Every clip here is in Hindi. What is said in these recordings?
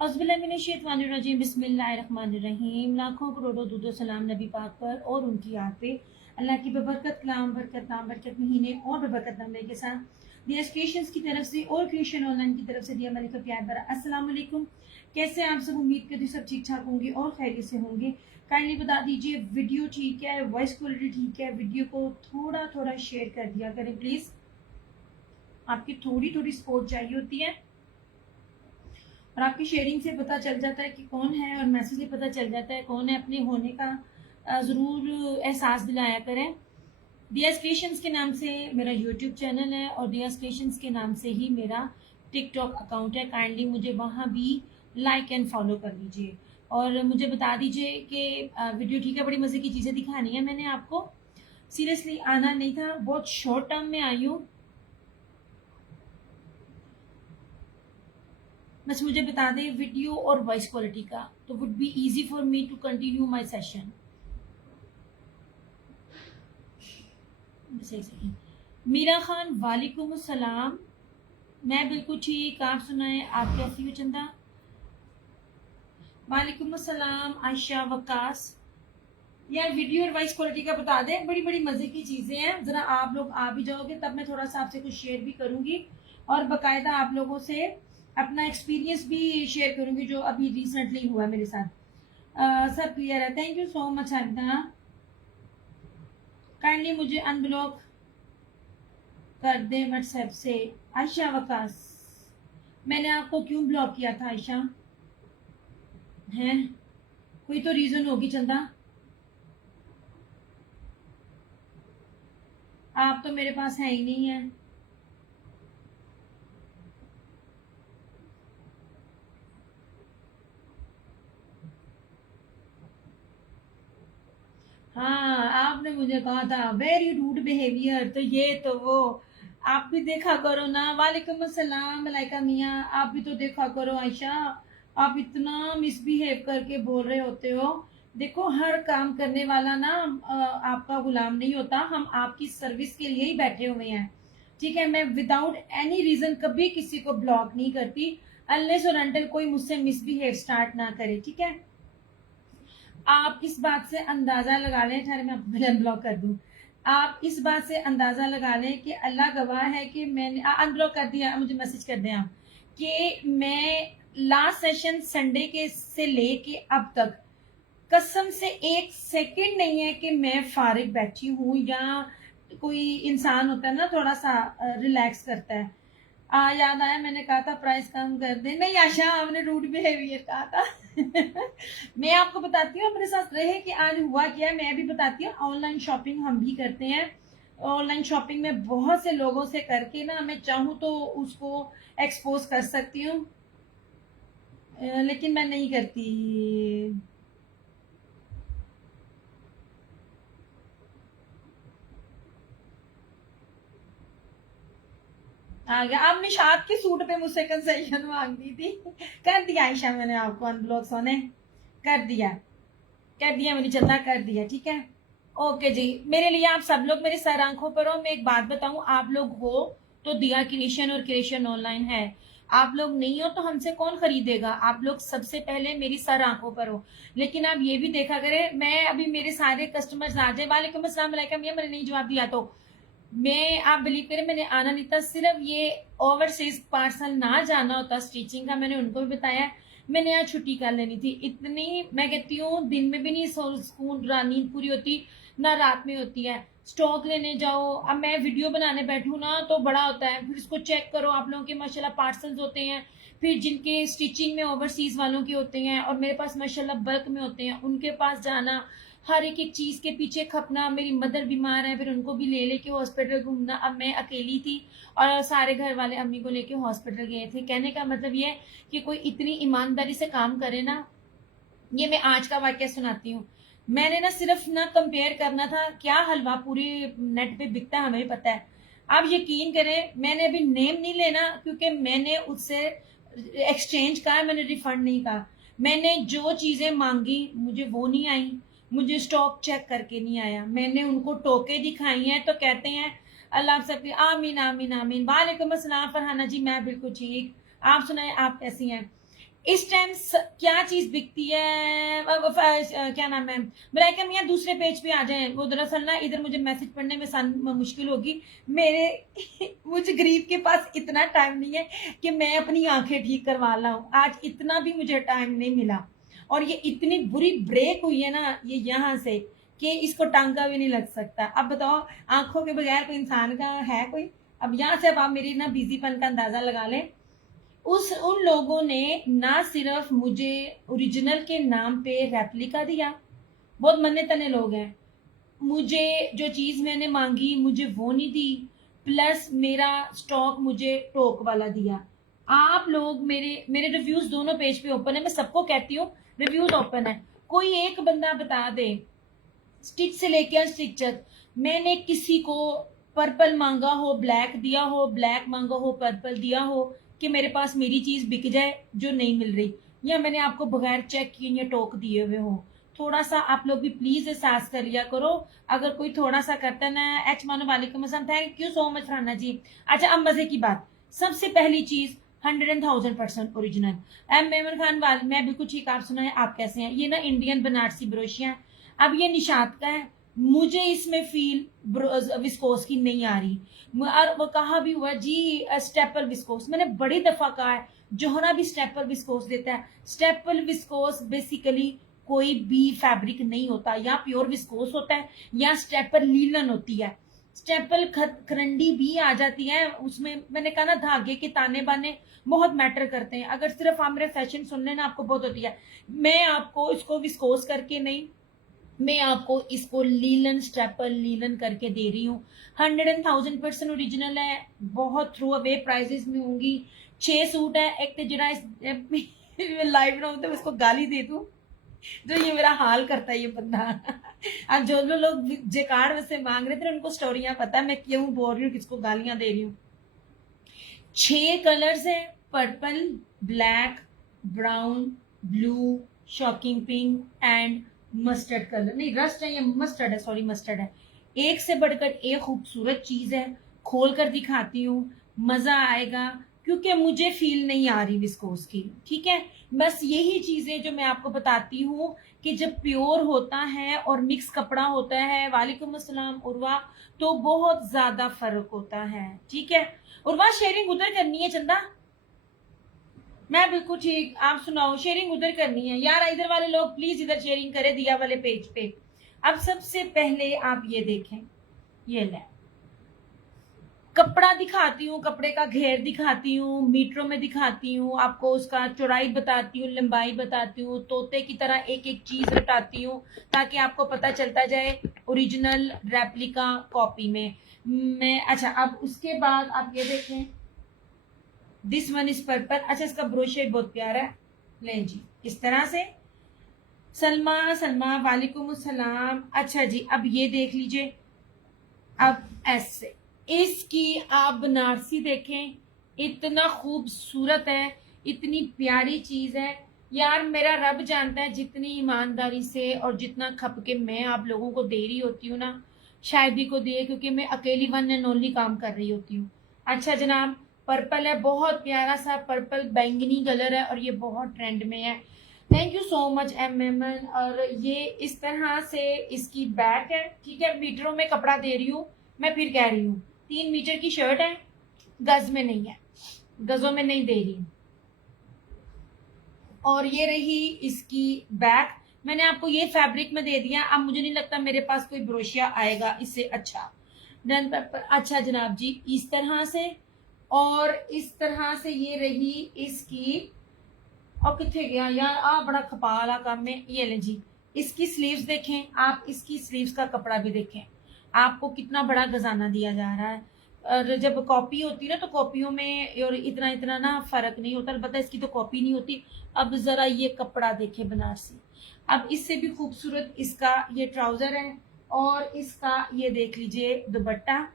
औज़ुबिल्लाहिमिनश्शैतानिर्रजीम बिस्मिल्लाहिर्रहमानिर्रहीम। लाखों करोड़ों दुरूद सलाम नबी पाक पर और उनकी याद पे। अल्लाह की बबरकत कलाम बरकत महीने और बबरकत नंबर के साथ दिया क्रिएशंस की तरफ से और क्रिएशन ऑनलाइन की तरफ से दिया मलिक का प्यार भरा अस्सलाम वालेकुम। कैसे आप सब? उम्मीद करती सब ठीक ठाक होंगे और खैरियत से होंगे। काइंडली बता दीजिए वीडियो ठीक है, वॉइस क्वालिटी ठीक है? वीडियो को थोड़ा थोड़ा शेयर कर दिया करें प्लीज़। आपकी थोड़ी थोड़ी सपोर्ट चाहिए होती है और आपकी शेयरिंग से पता चल जाता है कि कौन है और मैसेज से पता चल जाता है कौन है। अपने होने का ज़रूर एहसास दिलाया करें। दियास क्रिएशंस के नाम से मेरा यूट्यूब चैनल है और दियास क्रिएशंस के नाम से ही मेरा टिकटॉक अकाउंट है। काइंडली मुझे वहाँ भी लाइक एंड फॉलो कर लीजिए और मुझे बता दीजिए कि वीडियो ठीक है। बड़ी मज़े की चीज़ें दिखानी है मैंने आपको। सीरियसली आना नहीं था, बहुत शॉर्ट टर्म में आई हूँ। बस मुझे बता दें वीडियो और वॉइस क्वालिटी का, तो would be easy for me to continue my session. Meera Khan वालेकुम सलाम। मैं बिल्कुल ठीक, आप सुनाएं, आप कैसी हो? चंदा वालेकुम सलाम। आयशा वकास, यार वीडियो और वॉइस क्वालिटी का बता दें। बड़ी बड़ी मजे की चीजें हैं। जरा आप लोग आ भी जाओगे तब मैं थोड़ा सा आपसे कुछ शेयर भी करूंगी और बकायदा आप लोगों से अपना एक्सपीरियंस भी शेयर करूंगी जो अभी रिसेंटली हुआ मेरे साथ। सब क्लियर है, thank you so much Harda. Kindly मुझे अनब्लॉक कर दे व्हाट्सएप से। आयशा वकास, मैंने आपको क्यों ब्लॉक किया था आयशा? हैं, कोई तो रीजन होगी चंदा। आप तो मेरे पास है ही नहीं है। हाँ, आपने मुझे कहा था वेरी रूड बिहेवियर, तो ये तो वो। आप भी देखा करो ना। वालेकुम अस्सलाम मलाइका मियाँ, आप भी तो देखा करो आयशा। आप इतना मिसबिहेव करके बोल रहे होते हो। देखो, हर काम करने वाला ना आपका गुलाम नहीं होता। हम आपकी सर्विस के लिए ही बैठे हुए हैं, ठीक है? मैं विदाउट एनी रीजन कभी किसी को ब्लॉक नहीं करती अनलेस और अनटिल कोई मुझसे मिसबिहेव स्टार्ट ना करे, ठीक है? आप इस बात से अंदाजा लगा लें, ठहरे मैं आपको पहले अनब्लॉक कर दूं। आप इस बात से अंदाजा लगा लें कि अल्लाह गवाह है कि मैंने अनब्लॉक कर दिया। मुझे मैसेज कर दें आप कि मैं लास्ट सेशन संडे के से लेके अब तक कसम से एक सेकंड नहीं है कि मैं फारिग बैठी हूँ। या कोई इंसान होता है ना थोड़ा सा रिलैक्स करता है। याद आया, मैंने कहा था प्राइस कम कर दे। नहीं आशा, आपने रूड बिहेवियर कहा था। मैं आपको बताती हूँ अपने साथ रहे कि आज हुआ क्या। मैं भी बताती हूँ। ऑनलाइन शॉपिंग हम भी करते हैं। ऑनलाइन शॉपिंग में बहुत से लोगों से करके ना मैं चाहूँ तो उसको एक्सपोज कर सकती हूँ, लेकिन मैं नहीं करती। आ गया। अब निशात के सूट पे मुझसे कंसेशन मांगती थी। कर दिया आयशा, मैंने आपको अनब्लॉक सोने कर दिया मेरी चंदा, कर दिया, ठीक है? ओके जी। मेरे लिए आप सब लोग मेरे सर आंखों पर हो। मैं एक बात बताऊं, आप लोग हो तो दिया क्रिएशन और क्रिएशन ऑनलाइन है। आप लोग नहीं हो तो हमसे कौन खरीदेगा? आप लोग सबसे पहले मेरी सर आंखों पर हो। लेकिन आप ये भी देखा करें, मैं अभी मेरे सारे कस्टमर्स आ जाए, वालेकुम अस्सलाम वालेकुम, ये मैंने नहीं जवाब दिया तो मैं, आप बिलीव करें, मैंने आना नहीं था। सिर्फ ये ओवरसीज पार्सल ना जाना होता स्टिचिंग का, मैंने उनको भी बताया। मैंने आज छुट्टी कर लेनी थी। इतनी मैं कहती हूँ दिन में भी नहीं सुकून, नींद पूरी होती ना रात में होती है। स्टॉक लेने जाओ, अब मैं वीडियो बनाने बैठू ना तो बड़ा होता है, फिर इसको चेक करो। आप लोगों के माशाल्लाह पार्सल्स होते हैं, फिर जिनके स्टिचिंग में ओवरसीज वालों के होते हैं और मेरे पास माशाल्लाह बल्क में होते हैं, उनके पास जाना, हर एक एक चीज के पीछे खपना। मेरी मदर बीमार है, फिर उनको भी ले लेके हॉस्पिटल घूमना। अब मैं अकेली थी और सारे घर वाले अम्मी को लेके हॉस्पिटल गए थे। कहने का मतलब ये कि कोई इतनी ईमानदारी से काम करे ना। ये मैं आज का वाक्य सुनाती हूँ। मैंने ना सिर्फ ना कंपेयर करना था, क्या हलवा पूरे नेट पे बिकता है हमें भी पता है। आप यकीन करें, मैंने अभी नेम नहीं लेना क्योंकि मैंने उससे एक्सचेंज कहा, मैंने रिफंड नहीं कहा। मैंने जो चीजें मांगी मुझे वो नहीं आई, मुझे स्टॉक चेक करके नहीं आया। मैंने उनको टोके दिखाई हैं तो कहते हैं अल्लाह सबके आमीन आमीन आमीन। वालेकुम अस्सलाम फरहाना जी, मैं बिल्कुल ठीक। आप सुनाए, आप कैसी हैं? इस टाइम क्या चीज बिकती है, क्या नाम है, मलाइका मियाँ दूसरे पेज पे आ जाएं। वो दरअसल ना इधर मुझे मैसेज पढ़ने में मुश्किल होगी मेरे मुझे गरीब के पास इतना टाइम नहीं है कि मैं अपनी आंखें ठीक करवा लाऊं। आज इतना भी मुझे टाइम नहीं मिला, और ये इतनी बुरी ब्रेक हुई है ना ये यहाँ से कि इसको टांगा भी नहीं लग सकता। अब बताओ, आंखों के बगैर कोई इंसान का है कोई? अब यहाँ से अब आप मेरी ना बिजीपन का अंदाजा लगा लें। उन लोगों ने ना सिर्फ मुझे ओरिजिनल के नाम पे रेप्लिका दिया, बहुत मन्ने तने लोग हैं, मुझे जो चीज मैंने मांगी मुझे वो नहीं दी, प्लस मेरा स्टॉक मुझे टोक वाला दिया। आप लोग मेरे मेरे रिव्यूज दोनों पेज पे ओपन है, मैं सबको कहती हूँ रिव्यूज ओपन है। कोई एक बंदा बता दे स्टिच से लेके अनस्टिच तक, मैंने किसी को पर्पल मांगा हो ब्लैक दिया हो, ब्लैक मांगा हो पर्पल दिया हो, कि मेरे पास मेरी चीज बिक जाए जो नहीं मिल रही, या मैंने आपको बगैर चेक किए या टोक दिए हुए हो। थोड़ा सा आप लोग भी प्लीज एहसास कर लिया करो। अगर कोई थोड़ा सा करता ना। एच मानो वालेकुम अस्सलाम, thank you so much Rana ji. अच्छा अब मजे की बात, सबसे पहली चीज 100,000% ओरिजिनल। एम मेमन खान वाल, मैं बिल्कुल ठीक, आप सुना है, आप कैसे हैं? ये ना इंडियन बनारसी ब्रोशिया। अब ये निशात का है, मुझे इसमें फील विस्कोस की नहीं आ रही। और वो कहा भी हुआ जी स्टेपल विस्कोस, मैंने बड़ी दफा कहा है जोहरा भी स्टेपल विस्कोस देता है। स्टेपल विस्कोस बेसिकली कोई भी फैब्रिक नहीं होता, या प्योर विस्कोस होता है या स्टेपल लीलन होती है। स्टेपल खरंडी भी आ जाती है उसमें। मैंने कहा ना धागे के ताने बाने बहुत मैटर करते हैं। अगर सिर्फ आप मेरे फैशन सुनने ना आपको बहुत होती है, मैं आपको इसको विस्कोस करके नहीं, मैं आपको इसको लीलन स्टेपल लीलन करके दे रही हूँ। 100,000% ओरिजिनल है, बहुत थ्रू अवे प्राइजेस में होंगी। 6 सूट है, एक तो जरा लाइव ना हो तो उसको गाली दे दूं, जो ये मेरा हाल करता है ये बंदा। अब जो लोग जेकार्ड से मांग रहे थे उनको स्टोरियां पता है मैं क्यों बोल रही हूँ, किसको गालियां दे रही हूँ। 6 कलर्स है, purple, black, brown, blue, shocking pink and mustard colour, नहीं रस्ट है, ये मस्टर्ड है, सॉरी मस्टर्ड है। एक से बढ़कर एक खूबसूरत चीज है, खोल कर दिखाती हूँ, मजा आएगा, क्योंकि मुझे फील नहीं आ रही विस्कोस की। ठीक है, बस यही चीजें जो मैं आपको बताती हूँ कि जब प्योर होता है और मिक्स कपड़ा होता है, वालेकुम अस्सलाम उर्वा, तो बहुत ज्यादा फर्क होता है। ठीक है उर्वा, शेयरिंग उधर करनी है चंदा, मैं बिल्कुल ठीक, आप सुनाओ। शेयरिंग उधर करनी है यार, इधर वाले लोग प्लीज इधर शेयरिंग करें दिया वाले पेज पे। अब सबसे पहले आप ये देखें, ये ले कपड़ा दिखाती हूँ, कपड़े का घेर दिखाती हूँ, मीटरों में दिखाती हूँ आपको, उसका चौड़ाई बताती हूँ, लंबाई बताती हूँ, तोते की तरह एक एक चीज रटाती हूँ ताकि आपको पता चलता जाए ओरिजिनल रेप्लिका कॉपी में मैं। अच्छा अब उसके बाद आप ये देखें, दिस वन इज पर्पल। अच्छा इसका ब्रोशर बहुत प्यारा है, लें जी इस तरह से। सलमा सलमा वालेकुम अस्सलाम। अच्छा जी अब ये देख लीजिए, अब ऐसे इसकी आप बनारसी देखें, इतना खूबसूरत है, इतनी प्यारी चीज है यार। मेरा रब जानता है जितनी ईमानदारी से और जितना खप के मैं आप लोगों को दे रही होती हूँ ना, शायद ही को दिए, क्योंकि मैं अकेली वन एंड ओनली काम कर रही होती हूँ। अच्छा जनाब पर्पल है, बहुत प्यारा सा पर्पल बैंगनी कलर है और ये बहुत ट्रेंड में है। Thank you so much M. और ये इस तरह से इसकी बैक है। ठीक है, मीटरों में कपड़ा दे रही हूँ, मैं फिर कह रही हूँ 3 मीटर की शर्ट है, गज में नहीं है, गजों में नहीं दे रही। और ये रही इसकी बैक, मैंने आपको ये फैब्रिक में दे दिया। अब मुझे नहीं लगता मेरे पास कोई ब्रोशिया आएगा इससे अच्छा। Done paper. अच्छा जनाब जी इस तरह से, और इस तरह से ये रही इसकी, और कितने गया यार आ बड़ा खपाला काम में। ये ले जी इसकी स्लीव्स देखें आप, इसकी स्लीव्स का कपड़ा भी देखें, आपको कितना बड़ा गजाना दिया जा रहा है। और जब कॉपी होती है ना तो कॉपियों में और इतना इतना ना फर्क नहीं होता, अलबत्ता इसकी तो कॉपी नहीं होती। अब जरा ये कपड़ा देखे बनारसी, अब इससे भी खूबसूरत इसका ये ट्राउजर है, और इसका ये देख लीजिए दुपट्टा।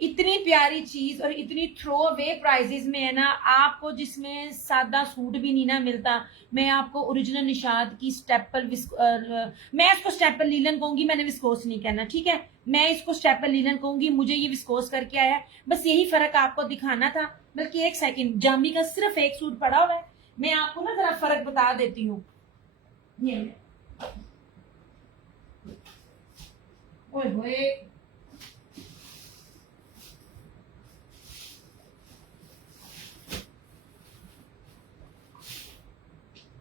इतनी प्यारी चीज और इतनी थ्रो अवे प्राइजेस में है ना, आपको जिसमें सादा सूट भी नहीं ना मिलता। मैं आपको ओरिजिनल निशाद की स्टेपल मैं इसको स्टेपल लीलन कहूंगी, मैंने विस्कोस नहीं कहना। ठीक है, मैं इसको स्टेपल लीलन कहूंगी, मुझे ये विस्कोस करके आया, बस यही फर्क आपको दिखाना था। बल्कि एक सेकंड, जामी का सिर्फ एक सूट पड़ा हुआ है, मैं आपको ना जरा फर्क बता देती हूँ। ये ओए होए,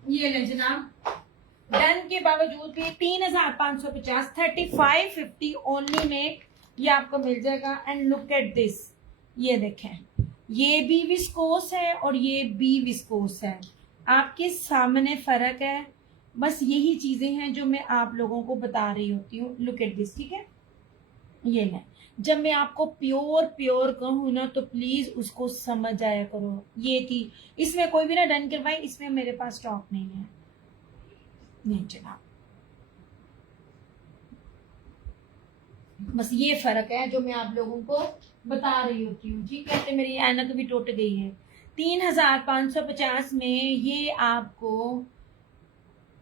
ये ले जनाब, डन के बावजूद भी 3550, 3550 ओनली में ये आपको मिल जाएगा। एंड लुक एट दिस, ये देखें, ये भी विस्कोस है और ये भी विस्कोस है, आपके सामने फर्क है। बस यही चीजें हैं जो मैं आप लोगों को बता रही होती हूँ। लुक एट दिस, ठीक है। ये है, जब मैं आपको प्योर प्योर कहूँ ना तो प्लीज उसको समझ आया करो। ये थी, इसमें कोई भी ना डन करवाए, इसमें मेरे पास स्टॉक नहीं है, नहीं जनाब। बस ये फर्क है जो मैं आप लोगों को बता रही होती हूँ। ठीक है, तो मेरी ऐनक भी टूट गई है। 3550 में ये आपको,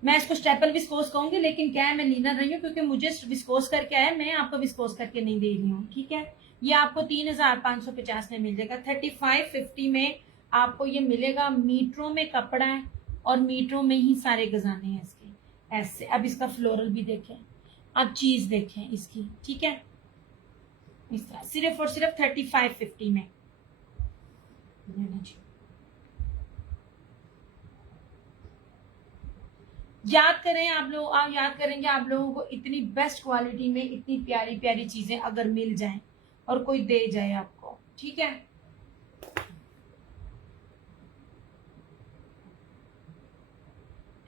मैं इसको स्टेपल विस्कोस कहूंगी, लेकिन क्या है, मैं लीना रही हूँ क्योंकि मुझे विस्कोस करके आया, मैं आपको विस्कोस करके नहीं दे रही हूँ। ठीक है, ये आपको 3550 में मिल जाएगा। 3550 में आपको ये मिलेगा। मीटरों में कपड़ा है और मीटरों में ही सारे गजाने हैं इसके, ऐसे। अब इसका फ्लोरल भी देखें, अब चीज देखें इसकी, ठीक है, इस तरह सिर्फ और सिर्फ 3550 में। याद करें आप लोग, आप याद करेंगे आप लोगों को इतनी बेस्ट क्वालिटी में इतनी प्यारी प्यारी चीजें अगर मिल जाएं और कोई दे जाए आपको, ठीक है।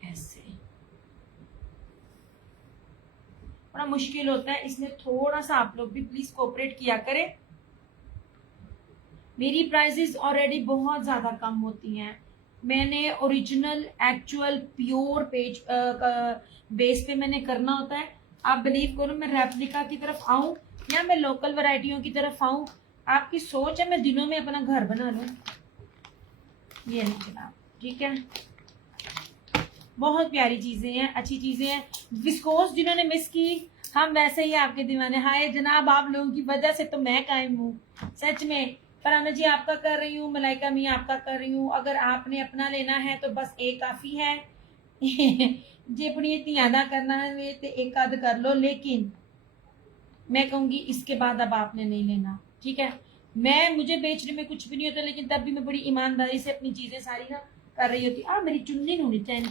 ऐसे बड़ा मुश्किल होता है, इसमें थोड़ा सा आप लोग भी प्लीज कोऑपरेट किया करें। मेरी प्राइसेस ऑलरेडी बहुत ज्यादा कम होती हैं। मैंने original actual pure page base पे मैंने करना होता है। आप बिलीव करो, मैं रेप्लिका की तरफ आऊं या मैं लोकल वैरायटियों की तरफ आऊं, आपकी सोच है मैं दिनों में अपना घर बना लूं। ये नहीं जनाब, ठीक है, बहुत प्यारी चीजें हैं, अच्छी चीजें हैं। विस्कोस जिन्होंने मिस की, हम वैसे ही आपके दीवाने। हाय जनाब, आप लोगों की वजह से तो मैं कायम हूँ, सच में। फराना जी आपका कर रही हूँ, मलाइका मियाँ आपका कर रही हूँ। अगर आपने अपना लेना है तो बस एक काफी है। जे अपनी धियादा करना है तो एक आध कर लो, लेकिन मैं कहूंगी इसके बाद अब आपने नहीं लेना, ठीक है। मुझे बेचने में कुछ भी नहीं होता, लेकिन तब भी मैं बड़ी ईमानदारी से अपनी चीजें सारी ना कर रही होती। मेरी चुन्नी होनी चाहिए।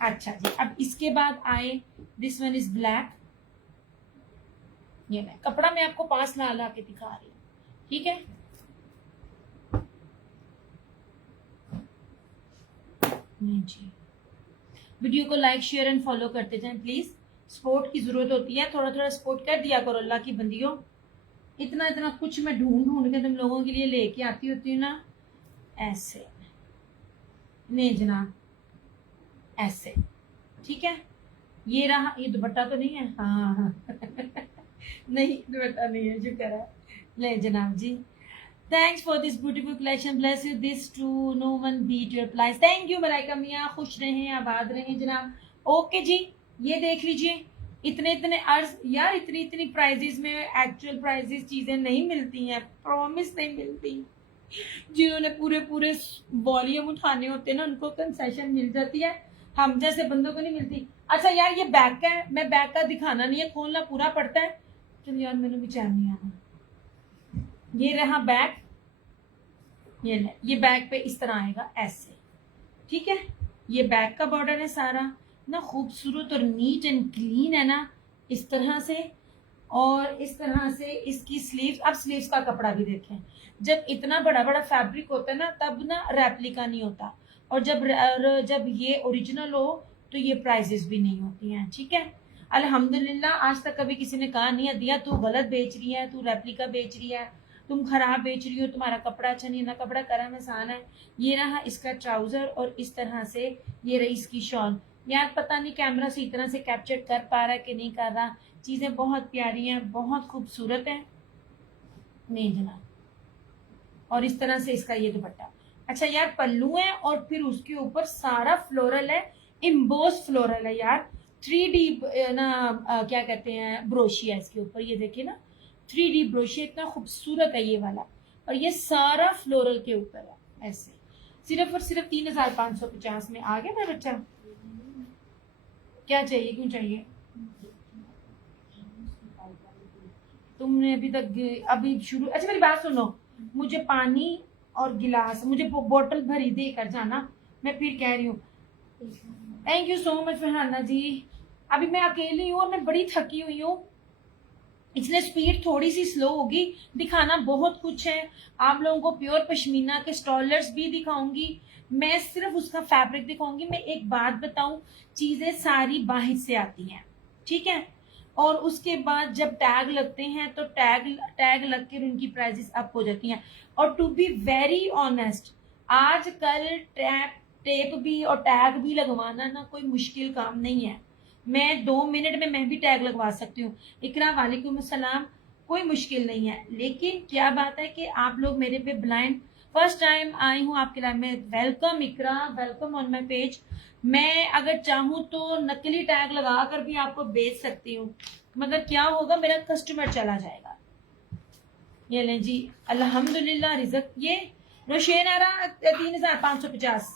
अच्छा जी, अब इसके बाद आए, दिस वन इज ब्लैक। ये मैं कपड़ा मैं आपको पास ला ला के दिखा रही हूँ, ठीक है। नहीं जी, वीडियो को लाइक शेयर एंड फॉलो करते जाएं प्लीज। सपोर्ट की जरूरत होती है, थोड़ा थोड़ा सपोर्ट कर दिया करो अल्लाह की बंदियों। इतना इतना कुछ मैं ढूंढ ढूंढ के तुम लोगों के लिए लेके आती होती हूँ ना, ऐसे नहीं जनाब, ऐसे, ठीक है। ये रहा, ये दुपट्टा तो नहीं है, हाँ हाँ नहीं दुपट्टा नहीं है, शुक्र है। ले जनाब जी, thanks for this beautiful collection, bless you this to no one beat your price. Thank you Malaika मियाँ, खुश रहें, आबाद रहें जनाब। ओके जी, ये देख लीजिए, इतने इतने अर्ज यार, इतनी इतनी प्राइजेस में एक्चुअल प्राइजेस चीजें नहीं मिलती हैं, प्रॉमिस नहीं मिलती। जिन्होंने पूरे पूरे वॉल्यूम उठाने होते हैं ना, उनको कंसेशन मिल जाती है, हम जैसे बंदों को नहीं मिलती। अच्छा यार, ये बैग का है, मैं बैग का दिखाना नहीं है, खोलना पूरा पड़ता है। चलो यार, मैंने भी चैन नहीं आना। ये रहा बैग, ये बैग पे इस तरह आएगा ऐसे, ठीक है। ये बैग का बॉर्डर है सारा ना, खूबसूरत और नीट एंड क्लीन है ना, इस तरह से। और इस तरह से इसकी स्लीव्स, अब स्लीव्स का कपड़ा भी देखें। जब इतना बड़ा बड़ा फैब्रिक होता है ना, तब ना रेप्लिका नहीं होता, और जब ये ओरिजिनल हो तो ये प्राइजेस भी नहीं होती हैं, ठीक है। अल्हम्दुलिल्लाह, आज तक कभी किसी ने कहा नहीं है दिया तू गलत बेच रही है, तू रेप्लिका बेच रही है, तुम खराब बेच रही हो, तुम्हारा कपड़ा अच्छा नहीं है ना, कपड़ा करम आसान है। ये रहा इसका ट्राउजर, और इस तरह से ये रही इसकी शॉल। यार पता नहीं कैमरा से इतना से कैप्चर कर पा रहा है कि नहीं कर रहा। चीजें बहुत प्यारी हैं, बहुत खूबसूरत है, नहीं जनाब। और इस तरह से इसका ये दुपट्टा। अच्छा यार, पल्लू है और फिर उसके ऊपर सारा फ्लोरल है, इम्बोस फ्लोरल है यार। 3D ना क्या कहते हैं, ब्रोशिया इसके ऊपर, ये देखिए ना, 3D ब्रोशिया, इतना खूबसूरत है ये वाला। और ये सारा फ्लोरल के ऊपर है, ऐसे सिर्फ और सिर्फ 3550 में। आ गया मेरा बच्चा? क्या चाहिए, क्यों चाहिए? तुमने अभी तक अभी शुरू, अच्छा मेरी बात सुनो, मुझे पानी और गिलास, मुझे बोतल भरी दे कर जाना, मैं फिर कह रही हूँ। Thank you so much Farhana ji. अभी मैं अकेली हूँ और मैं बड़ी थकी हुई हूँ, इसलिए स्पीड थोड़ी सी स्लो होगी। दिखाना बहुत कुछ है आप लोगों को, प्योर पश्मीना के स्टॉलर्स भी दिखाऊंगी, मैं सिर्फ उसका फैब्रिक दिखाऊंगी। मैं एक बात बताऊं, चीजें सारी बाहर से आती हैं, ठीक है, और उसके बाद जब टैग लगते हैं तो टैग लग कर उनकी प्राइसेस अप हो जाती हैं। और टू बी वेरी ऑनेस्ट, आजकल टेप भी और टैग भी लगवाना ना कोई मुश्किल काम नहीं है। मैं 2 मिनट में मैं भी टैग लगवा सकती हूँ। इकरा वालेकुम अस्सलाम, कोई मुश्किल नहीं है। लेकिन क्या बात है कि आप लोग मेरे पे ब्लाइंड, फर्स्ट टाइम आई हूँ आपके लाइफ में। Welcome Iqra, welcome on my page. मैं अगर चाहूँ तो नकली टैग लगा कर भी आपको बेच सकती हूँ, मगर क्या होगा, मेरा कस्टमर चला जाएगा। ये लें जी, अल्हम्दुलिल्लाह रिजक। ये रोशेन आ रहा 3550,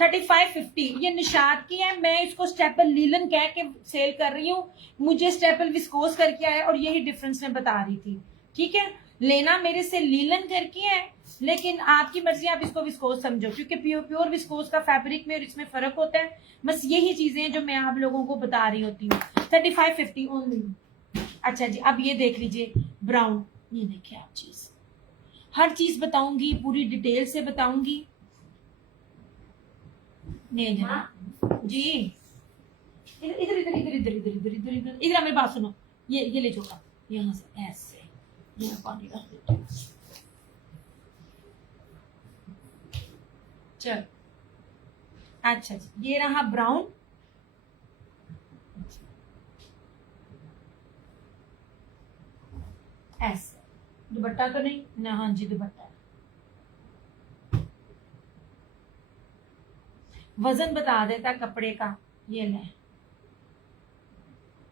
3550, ये निशात की है। मैं इसको स्टेपल लीलन कह के सेल कर रही हूँ, मुझे स्टेपल विस्कोस करके आया और यही डिफरेंस मैं बता रही थी, ठीक है। लेना मेरे से लीलन करके है, लेकिन आपकी मर्जी, आप इसको विस्कोस समझो, क्योंकि प्योर विस्कोस का फैब्रिक में और इसमें फर्क होता है। बस यही चीजें जो मैं आप लोगों को बता रही होती हूँ। 3550 ओनली। अच्छा जी, अब ये देख लीजिए ब्राउन, ये देखिए आप चीज, हर चीज बताऊंगी, पूरी डिटेल से बताऊंगी। नहीं जना जी, इधर इधर इधर इधर इधर इधर इधर इधर इधर इधर मेरी बात सुनो, ये ले छोटा, यहाँ से ऐसे ये पानी रख देते। चल, अच्छा जी, ये रहा ब्राउन, ऐसे। दुपट्टा तो नहीं ना? हाँ जी दुपट्टा। वजन बता देता कपड़े का। ये ले,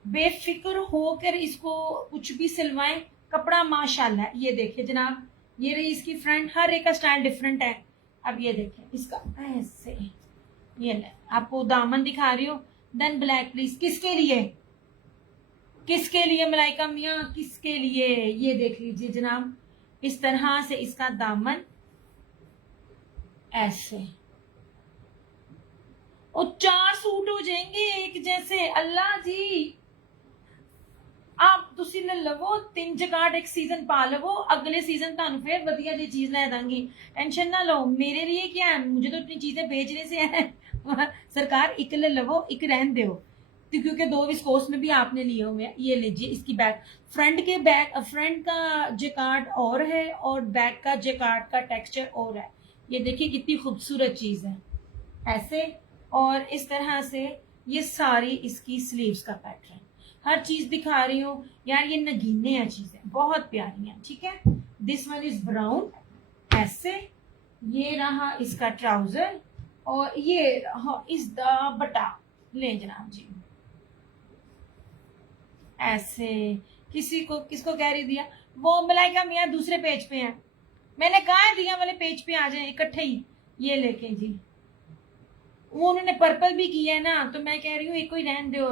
बेफिक्र होकर इसको कुछ भी सिलवाएं, कपड़ा माशाल्लाह। ये देखिए जनाब, ये रही इसकी फ्रंट, हर एक का स्टाइल डिफरेंट है। अब ये देखिए इसका ऐसे, ये ले, आपको दामन दिखा रही हो। देन ब्लैक प्लीज, किसके लिए, किसके लिए मलाइका मियाँ, किसके लिए? ये देख लीजिए जनाब, इस तरह से इसका दामन ऐसे, और 4 सूट हो जाएंगे एक जैसे। अल्लाह जी, आप तुसी ले लवो 3 जगाट एक सीजन पा लवो, अगले सीजन तुहानू फिर वधिया जी चीज लै दांगी, टेंशन ना लो। मेरे लिए क्या है, मुझे तो अपनी चीजें बेचने से है सरकार, एक ले लवो, एक रहन दो, क्योंकि 2 विस्कोस में भी आपने लिए हुए हैं। ये लीजिए इसकी बैक, फ्रंट का जेकार्ड और है और बैक का जेकार्ड का टेक्सचर और है। ये देखिए कितनी खूबसूरत चीज है ऐसे, और इस तरह से ये सारी इसकी स्लीव्स का पैटर्न, हर चीज दिखा रही हूँ यार। ये नगीने हैं चीजें, बहुत प्यारी हैं, ठीक है। दिस वन इज ब्राउन ऐसे, ये रहा इसका ट्राउजर, और ये रहा इसका बटा। ले जनाब जी ऐसे। किसी को, किसको कह रही दिया? वो मलाइका मियाँ दूसरे पेज पे हैं, मैंने कहा दिया वाले पेज पे आ जाए इकट्ठे ही। ये लेके जी, वो उन्होंने पर्पल भी किया है ना, तो मैं कह रही हूँ एक को ही रहन दो।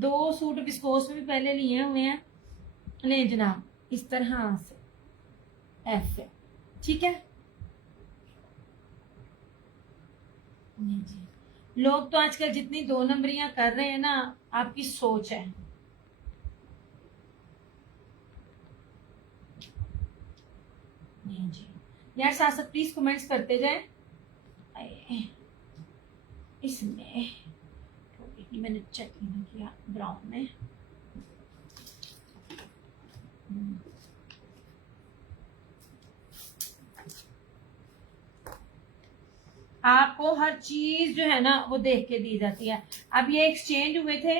2 सूट विस्कोस में भी पहले लिए हुए हैं। ले जनाब, इस तरह से ऐसे, ठीक है। नहीं जी, लोग तो आजकल जितनी 2 नंबरियां कर रहे हैं ना, आपकी सोच है। नहीं जी यार, साथ साथ प्लीज कमेंट्स करते जाए। इसमें मैंने चेक नहीं किया ब्राउन में। आपको हर चीज जो है ना वो देख के दी जाती है। अब ये एक्सचेंज हुए थे,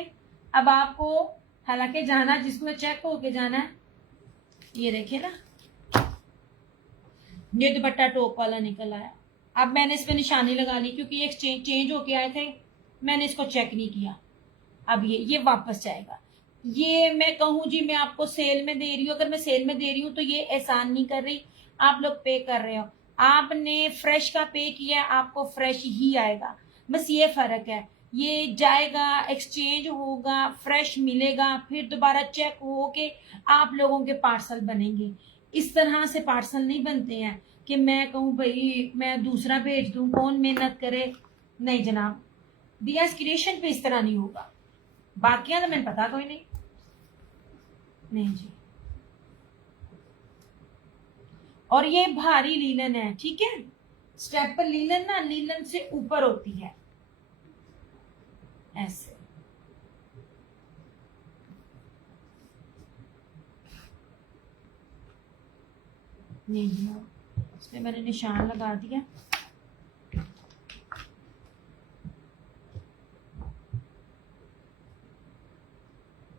अब आपको हालांकि जाना जिसको चेक होके जाना है। ये देखिए ना, ये दुपट्टा टॉप वाला निकल आया। अब मैंने इस पे निशानी लगा ली क्योंकि ये एक्सचेंज चेंज होके आए थे, मैंने इसको चेक नहीं किया। अब ये वापस जाएगा। ये मैं कहूँ जी, मैं आपको सेल में दे रही हूँ, अगर मैं सेल में दे रही हूँ तो ये एहसान नहीं कर रही, आप लोग पे कर रहे हो। आपने फ्रेश का पे किया, आपको फ्रेश ही आएगा, बस ये फर्क है। ये जाएगा, एक्सचेंज होगा, फ्रेश मिलेगा, फिर दोबारा चेक हो के आप लोगों के पार्सल बनेंगे। इस तरह से पार्सल नहीं बनते हैं कि मैं कहूँ भाई मैं दूसरा भेज दूं, कौन मेहनत करे। नहीं जनाब, दिया क्रिएशन पे इस तरह नहीं होगा। बाकियां तो मैंने पता कोई नहीं जी। और ये भारी लीलन है, ठीक है। स्टेपल लीलन ना लीलन से ऊपर होती है, ऐसे। नहीं इसमें मैंने निशान लगा दिया।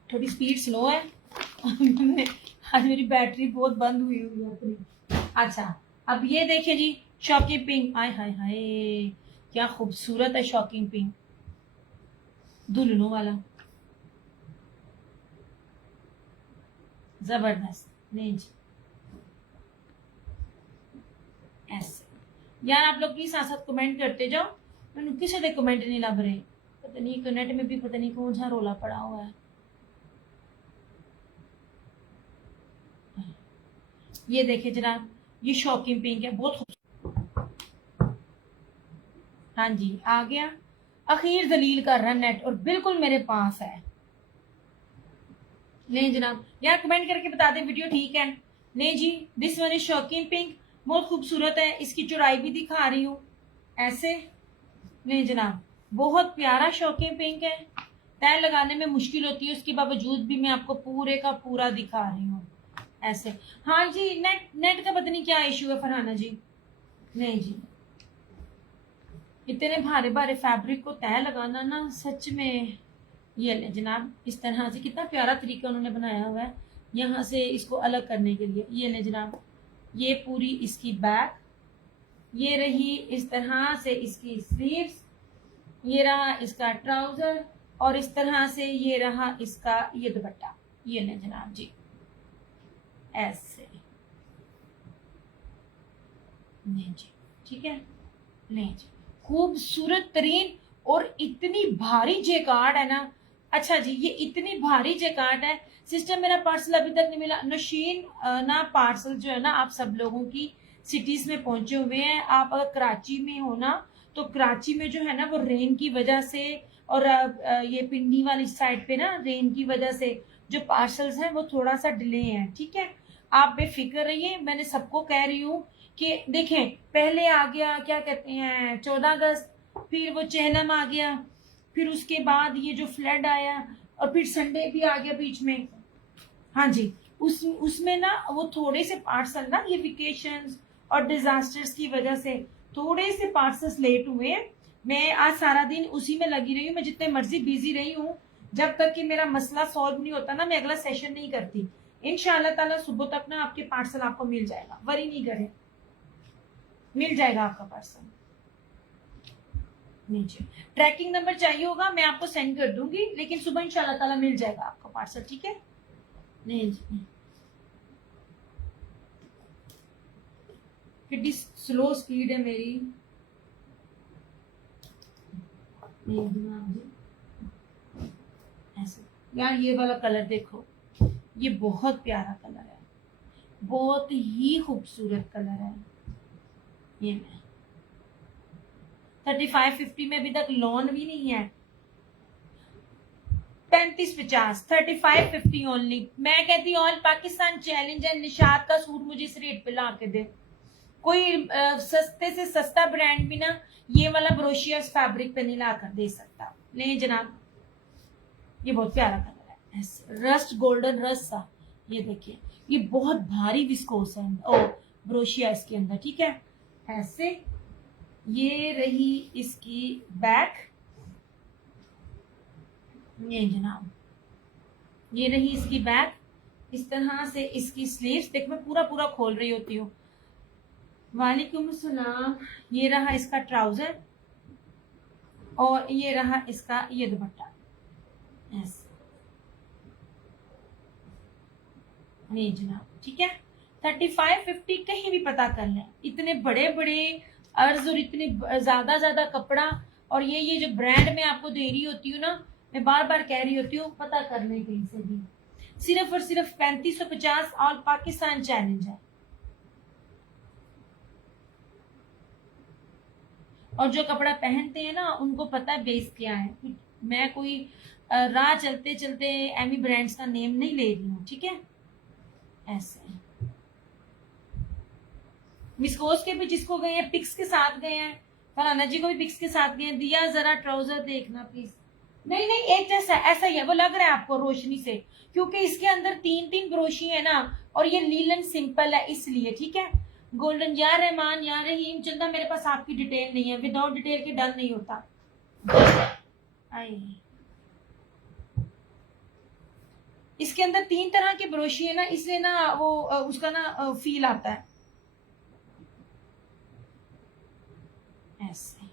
थोड़ी स्पीड स्लो है आज मेरी बैटरी बहुत बंद हुई हुई है अपनी। अच्छा, अब ये देखिए जी, शॉकिंग पिंक। आय हाय हाय, क्या खूबसूरत है शॉकिंग पिंक, दुल्हनों वाला, जबरदस्त। नहीं जी, ऐसे। यार आप लोग प्लीज साथ साथ कमेंट करते जाओ, मैंने किसी दे कमेंट नहीं लग रहे, पता नहीं कनेक्ट में भी पता नहीं कौन सा रोला पड़ा हुआ है। ये देखिए जनाब, ये शॉकिंग पिंक है, बहुत खूबसूरत। हाँ जी, आ गया। अखीर दलील कर रहा नेट, और बिल्कुल मेरे पास है। नहीं जनाब, यार कमेंट करके बता दे वीडियो ठीक है। नहीं जी, this one is shocking pink, बहुत खूबसूरत है। इसकी चौड़ाई भी दिखा रही हूँ, ऐसे। नहीं जनाब, बहुत प्यारा शॉकिंग पिंक है। तय लगाने में मुश्किल होती है, उसके बावजूद भी मैं आपको पूरे का पूरा दिखा रही हूँ, ऐसे। हाँ जी, नेट नेट का पता नहीं क्या इशू है फरहाना जी। नहीं जी, इतने भारे भारे फैब्रिक को तय लगाना ना सच में। ये ले जनाब, इस तरह से कितना प्यारा तरीका उन्होंने बनाया हुआ है यहाँ से इसको अलग करने के लिए। ये ले जनाब, ये पूरी इसकी बैक, ये रही इस तरह से इसकी स्लीव्स, ये रहा इसका ट्राउजर, और इस तरह से ये रहा इसका ये दुपट्टा। ये ले जनाब जी, ऐसे। नहीं जी, ठीक है। नहीं जी, खूबसूरत तरीन, और इतनी भारी जेकार्ड है ना। अच्छा जी, ये इतनी भारी जेकार्ड है। सिस्टर मेरा पार्सल अभी तक नहीं मिला। नशीन ना पार्सल जो है ना, आप सब लोगों की सिटीज में पहुंचे हुए हैं। आप अगर कराची में हो ना, तो कराची में जो है ना वो रेन की वजह से, और ये पिंडी वाली साइड पे ना रेन की वजह से जो पार्सल्स हैं वो थोड़ा सा डिले हैं, ठीक है। आप बेफिक्र रहिए, मैंने सबको कह रही हूँ कि देखें, पहले आ गया क्या कहते हैं 14 अगस्त, फिर वो चेहलम आ गया, फिर उसके बाद ये जो फ्लड आया, और फिर संडे भी आ गया बीच में। हाँ जी, उसमें ना वो थोड़े से पार्सल ना, ये वेकेशंस और डिजास्टर्स की वजह से थोड़े से पार्सल्स लेट हुए। मैं आज सारा दिन उसी में लगी रही हूँ। मैं जितने मर्जी बिजी रही हूँ, जब तक कि मेरा मसला सॉल्व नहीं होता ना, मैं अगला सेशन नहीं करती। इंशाल्लाह ताला सुबह तक ना आपके पार्सल आपको मिल जाएगा, वरी नहीं करें, मिल जाएगा आपका पार्सल। नीचे ट्रैकिंग नंबर चाहिए होगा, मैं आपको सेंड कर दूंगी, लेकिन सुबह इंशाल्लाह ताला मिल जाएगा आपका पार्सल, ठीक है। नहीं जी, कितनी स्लो स्पीड है मेरी। नहीं जी, ऐसे। यार ये वाला कलर देखो, ये बहुत प्यारा कलर है, बहुत ही खूबसूरत कलर है। ये मैं 35-50 में अभी तक लॉन भी नहीं है। 35-50, 35-50 ओनली। मैं कहती ऑल पाकिस्तान चैलेंज है, निशात का सूट मुझे इस रेट पे ला के दे। कोई सस्ते से सस्ता ब्रांड भी ना ये वाला ब्रोशिया फैब्रिक पे नहीं ला कर दे सकता। नहीं जनाब, ये बहुत प्यारा कलर है, रस्ट गोल्डन रस्ट सा। ये देखिए, ये बहुत भारी विस्कोस है, ओ ब्रोशिया इसके अंदर, ठीक है। ऐसे ये रही इसकी बैक। ये जनाब, ये रही इसकी बैक। इस तरह से इसकी स्लीव्स, देख मैं पूरा पूरा खोल रही होती हूँ। वालेकुम सलाम। ये रहा इसका ट्राउजर, और ये रहा इसका ये दुपट्टा, ऐसे। नहीं जनाब, ठीक है। 35-50 कहीं भी पता कर लें। इतने बड़े बड़े अर्ज और इतने ज्यादा कपड़ा, और ये जो ब्रांड में आपको दे रही होती हूँ ना, मैं बार बार कह रही होती हूँ, पता कर लें कहीं से भी। सिर्फ और सिर्फ 3550 ऑल पाकिस्तान चैलेंज है। और जो कपड़ा पहनते हैं ना, उनको पता है बेस क्या है। मैं कोई राह चलते चलते एमी ब्रांड्स का नेम नहीं ले रही हूँ, ठीक है। ऐसे विस्कोस के भी जिसको गए हैं पिक्स के साथ गए हैं, फलाना जी को भी पिक्स के साथ गए हैं। दिया जरा ट्राउजर देखना प्लीज। नहीं नहीं, एक जैसा ऐसा ही है, वो लग रहा है आपको रोशनी से, क्योंकि इसके अंदर 3 ब्रोशी है ना, और ये लीलन सिंपल है इसलिए, ठीक है। गोल्डन या रहमान या रहीम। चंदा मेरे पास आपकी डिटेल नहीं है, विदाउट डिटेल के डन नहीं होता। आई इसके अंदर 3 तरह की ब्रोशी है ना, इसलिए ना वो उसका ना फील आता है ऐसे।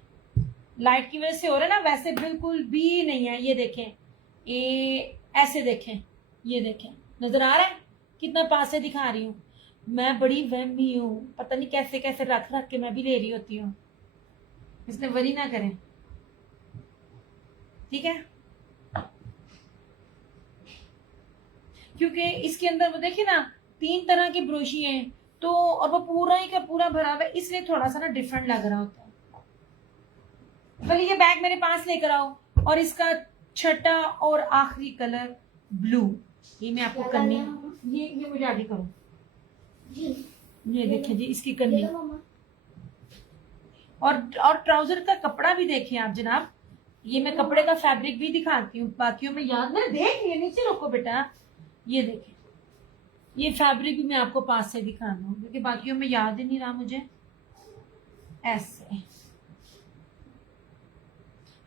लाइट की वजह से हो रहा है ना, वैसे बिल्कुल भी नहीं है। ये देखें, ये ऐसे देखें, ये देखें, नजर आ रहा है कितना पास से दिखा रही हूँ। मैं बड़ी वहमी हूँ, पता नहीं कैसे कैसे रख रख के मैं भी ले रही होती हूँ, इसलिए वरी ना करें, ठीक है। क्योंकि इसके अंदर वो देखिए ना 3 तरह की ब्रोशी हैं, तो और वो पूरा ही का पूरा भरा हुआ है, इसलिए थोड़ा सा ना डिफरेंट लग रहा होता है। बल्कि ये बैग मेरे पास लेकर आओ। और इसका छठा और आखिरी कलर ब्लू, ये मैं आपको करनी, ये मुझे आगे करो जी। ये देखिए जी इसकी करनी, और ट्राउजर का कपड़ा भी देखिए आप जनाब। ये मैं कपड़े का फैब्रिक भी दिखाती हूँ, बाकियों में याद ना, देख ये नीचे रखो बेटा। ये देखिए, ये फैब्रिक भी मैं आपको पास से दिखा दूँ, क्योंकि बाकियों में याद ही नहीं रहा मुझे। ऐसे,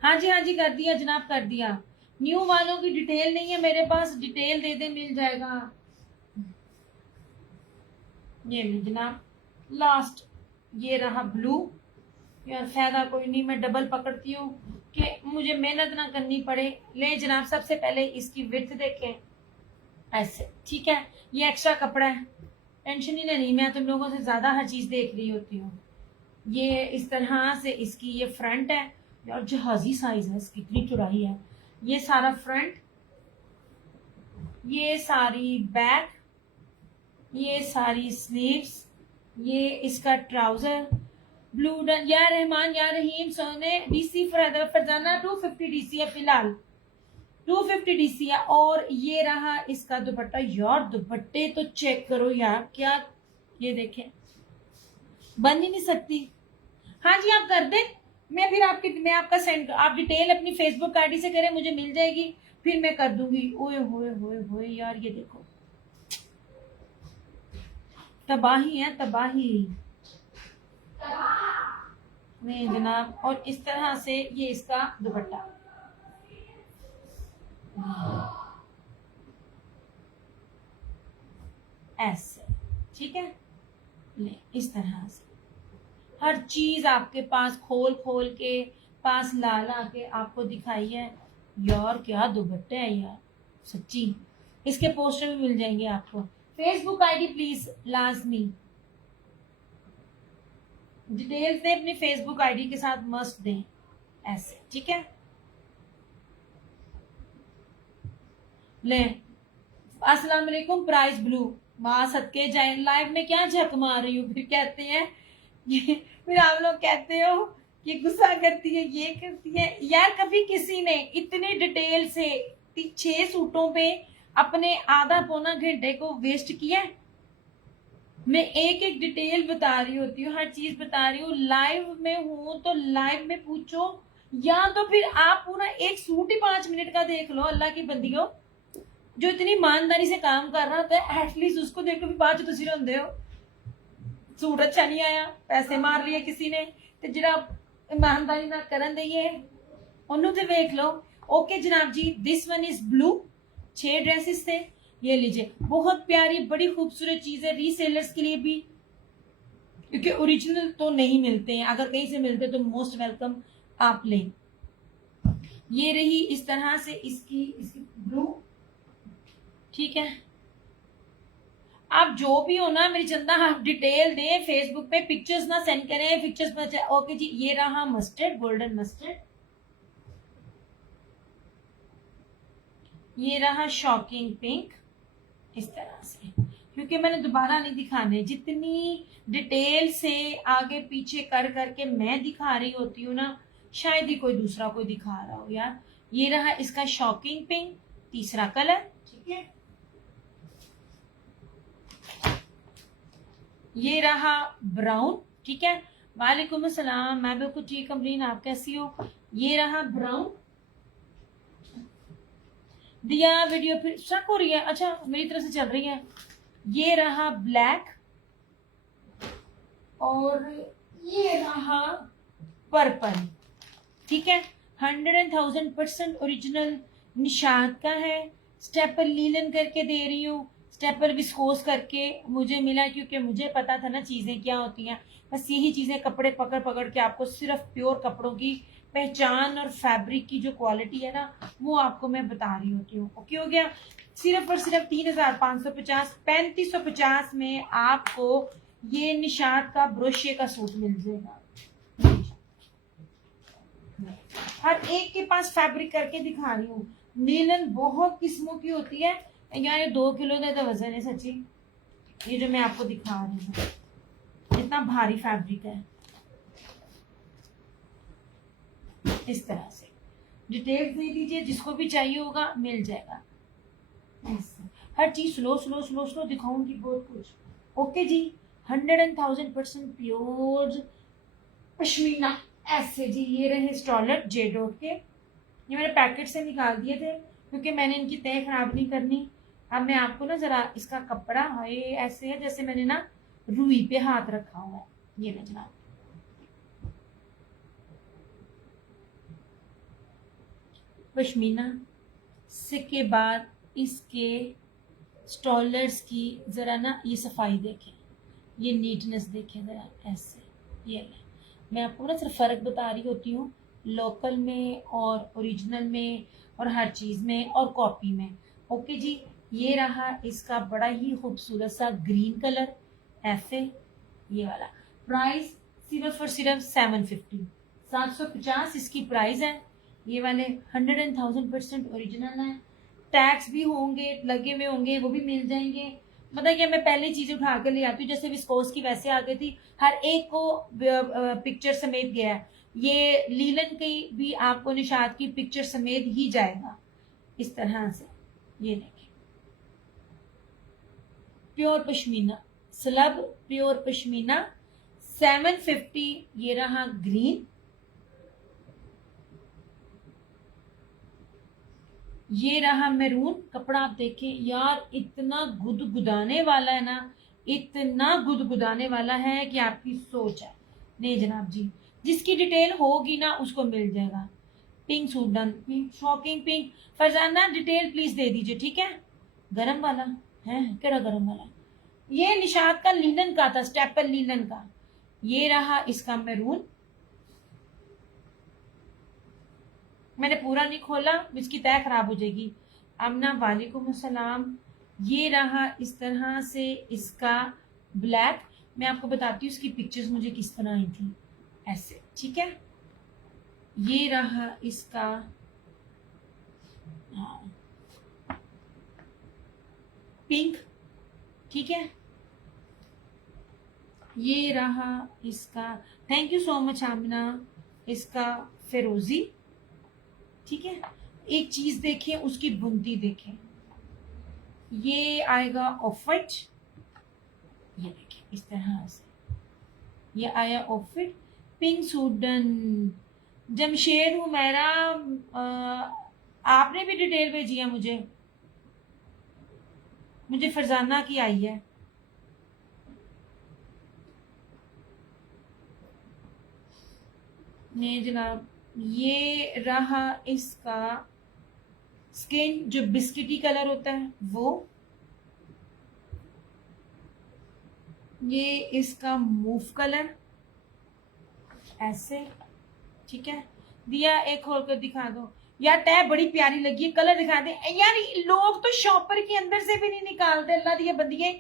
हाँ जी कर दिया जनाब, कर दिया। न्यू वालों की डिटेल नहीं है मेरे पास, डिटेल दे दे मिल जाएगा। ये ली जनाब लास्ट, ये रहा ब्लू। यार फायदा कोई नहीं, मैं डबल पकड़ती हूँ कि मुझे मेहनत ना करनी पड़े। ले जनाब, सबसे पहले इसकी विड्थ देखें ऐसे, ठीक है। ये एक्स्ट्रा कपड़ा है, टेंशन ही नहीं, मैं तुम लोगों से ज्यादा हर चीज देख रही होती हूँ। ये इस तरह से इसकी ये फ्रंट है, यार जहाजी साइज है इसकी, इतनी चौड़ाई है। ये सारा फ्रंट, ये सारी बैक, ये सारी स्लीव्स, ये इसका ट्राउजर ब्लू। या रहमान या रहीम सोने डीसी फरजाना 250 डीसी है फिलहाल, 250 डीसी है। और ये रहा इसका दुपट्टा। यार दुपट्टे तो चेक करो यार, क्या ये देखें, बन ही नहीं सकती। हाँ जी आप कर दें, मैं आपका सेंड, आप डिटेल अपनी फेसबुक आईडी से करें, मुझे मिल जाएगी, फिर मैं कर दूंगी। ओए होए होए होए यार, ये देखो तबाही है, तबाही नहीं जनाब। और इस तरह से ये इसका दुपट्टा, ऐसे, ठीक है। ले इस तरह से हर चीज आपके पास खोल खोल के, पास ला ला के आपको दिखाई है। यार क्या दुपट्टे है यार, सच्ची। इसके पोस्टर भी मिल जाएंगे आपको। फेसबुक आईडी प्लीज लाजमी, डिटेल्स दें अपनी फेसबुक आईडी के साथ, मस्ट दें ऐसे, ठीक है। ले अस्सलाम वालेकुम, प्राइस ब्लू। माँ सदके जाए, लाइव में क्या झक मार रही हूँ, फिर कहते हैं फिर आप लोग कहते हो कि गुस्सा करती है, ये करती है। यार कभी किसी ने इतनी डिटेल से 6 सूटों पे अपने आधा पौना घंटे को वेस्ट किया है? मैं एक एक डिटेल बता रही होती हूँ, हर चीज बता रही हूँ। लाइव में हूं तो लाइव में पूछो, या तो फिर आप पूरा एक सूट ही 5 मिनट का देख लो। अल्लाह की बंदियों, जो इतनी ईमानदारी से काम कर रहा होता है, एटलीस्ट उसको देखो भी बाद तुम रोंदे हो सूट अच्छा नहीं आया, पैसे मार लिए किसी ने, तो जरा ईमानदारी ना करन दईए ओनू ते वेख लो। ओके जनाब जी, this one is blue. 6 dresses थे, ये लीजिए, बहुत प्यारी बड़ी खूबसूरत चीज है रीसेलर्स के लिए भी, क्योंकि ओरिजिनल तो नहीं मिलते हैं, अगर कहीं से मिलते तो मोस्ट वेलकम आप लें। ये रही इस तरह से इसकी ब्लू, ठीक है। आप जो भी हो ना मेरी चंदा, आप डिटेल दें फेसबुक पे, पिक्चर्स ना सेंड करें, पिक्चर्स पर। ओके जी, ये रहा मस्टर्ड, गोल्डन मस्टर्ड, ये रहा शॉकिंग पिंक, इस तरह से, क्योंकि मैंने दोबारा नहीं दिखाने, जितनी डिटेल से आगे पीछे कर करके मैं दिखा रही होती हूँ ना, शायद ही कोई दूसरा कोई दिखा रहा हो यार। ये रहा इसका शॉकिंग पिंक, तीसरा कलर, ठीक है। ये रहा ब्राउन, ठीक है। वालेकुम अस्सलाम, मैं बिल्कुल ठीक कमरीन, आप कैसी हो। ये रहा ब्राउन। दिया वीडियो फिर स्टक हो रही है, अच्छा मेरी तरफ से चल रही है। ये रहा ब्लैक, और ये रहा पर्पल, ठीक है। 100,000% ओरिजिनल निशात का है। स्टेपल लीलन करके दे रही हूँ, स्टेपल विस्कोस करके मुझे मिला, क्योंकि मुझे पता था ना चीज़ें क्या होती हैं। बस यही चीज़ें कपड़े पकड़ पकड़ के आपको सिर्फ प्योर कपड़ों की पहचान और फैब्रिक की जो क्वालिटी है ना, वो आपको मैं बता रही होती हूँ। ओके हो गया। सिर्फ और सिर्फ 3,550, 3,550 में आपको ये निशात का ब्रोशे का सूट मिल जाएगा। हर एक के पास फैब्रिक करके दिखा रही हूँ। नीलन बहुत किस्मों की होती है यार, ये 2 किलो का तो वजन है सच्ची, ये जो मैं आपको दिखा रही हूँ, इतना भारी फैब्रिक है। इस तरह से डिटेल्स दे दीजिए, जिसको भी चाहिए होगा मिल जाएगा। हर चीज स्लो स्लो स्लो स्लो दिखाऊंगी बहुत कुछ। ओके जी, 100,000% प्योर पश्मीना, ऐसे जी। ये रहे स्टॉलर जेडोट के, ये मैंने पैकेट से निकाल दिए थे क्योंकि मैंने इनकी तय खराब नहीं करनी। अब मैं आपको ना जरा इसका कपड़ा, ये ऐसे है जैसे मैंने ना रुई पे हाथ रखा हुआ है। ये ले जनाब, पश्मीना से के बाद इसके स्टॉलर्स की जरा ना ये सफाई देखें, ये नीटनेस देखें जरा, ऐसे। ये ले, मैं आपको ना सिर्फ फ़र्क बता रही होती हूँ लोकल में और ओरिजिनल में और हर चीज़ में और कॉपी में। ओके जी, ये रहा इसका बड़ा ही खूबसूरत सा ग्रीन कलर, ऐसे ये वाला। प्राइस सिर्फ और सिर्फ 750, 750 इसकी प्राइस है। ये वाले 100,000% ओरिजिनल है। टैग्स भी होंगे, लगे हुए होंगे, वो भी मिल जाएंगे। मतलब कि मैं पहले चीज़ उठा के ले आती हूँ, जैसे विस्कोस की वैसे आ गई थी, हर एक को पिक्चर समेत गया है। ये लीलन की भी आपको निशात की पिक्चर समेत ही जाएगा, इस तरह से। ये देखिए, pure pashmina, slub pure pashmina, 750। ये रहा ग्रीन, ये रहा मैरून। कपड़ा आप देखें यार, इतना गुदगुदाने वाला है ना, इतना गुदगुदाने वाला है कि आपकी सोच है। नहीं जनाब जी, जिसकी डिटेल होगी ना उसको मिल जाएगा। Pink suit done, pink, shocking pink. Farzana detail please दे दीजिए, ठीक है। गरम वाला है, केड़ा गरम वाला? ये निशात का लीलन का था, स्टेपल लीलन का। ये रहा इसका मैरून, मैंने पूरा नहीं खोला, इसकी तय खराब हो जाएगी। अमना वालेकुम अस्सलाम। ये रहा इस तरह से इसका ब्लैक। मैं आपको बताती हूँ इसकी पिक्चर्स मुझे किस तरह आई थी, ऐसे, ठीक है। ये रहा इसका, हाँ, पिंक, ठीक है। ये रहा इसका, thank you so much Amina, इसका फिरोजी, ठीक है। एक चीज देखें, उसकी बुनती देखें। ये आएगा ऑफ व्हाइट, ये देखें इस तरह से, ये आया of white. Pink suit done. Jamshed Humaira, आपने भी डिटेल भेजी है मुझे फरजाना की आई है। नहीं जनाब, ये रहा इसका स्किन, जो बिस्किटी कलर होता है वो। ये इसका मूव कलर, ऐसे, ठीक है। दिया एक खोल कर दिखा दो यार, टैब बड़ी प्यारी लगी है, कलर दिखा दे यार। लोग तो शॉपर के अंदर से भी नहीं निकालते, अल्लाह दिए बंदिए।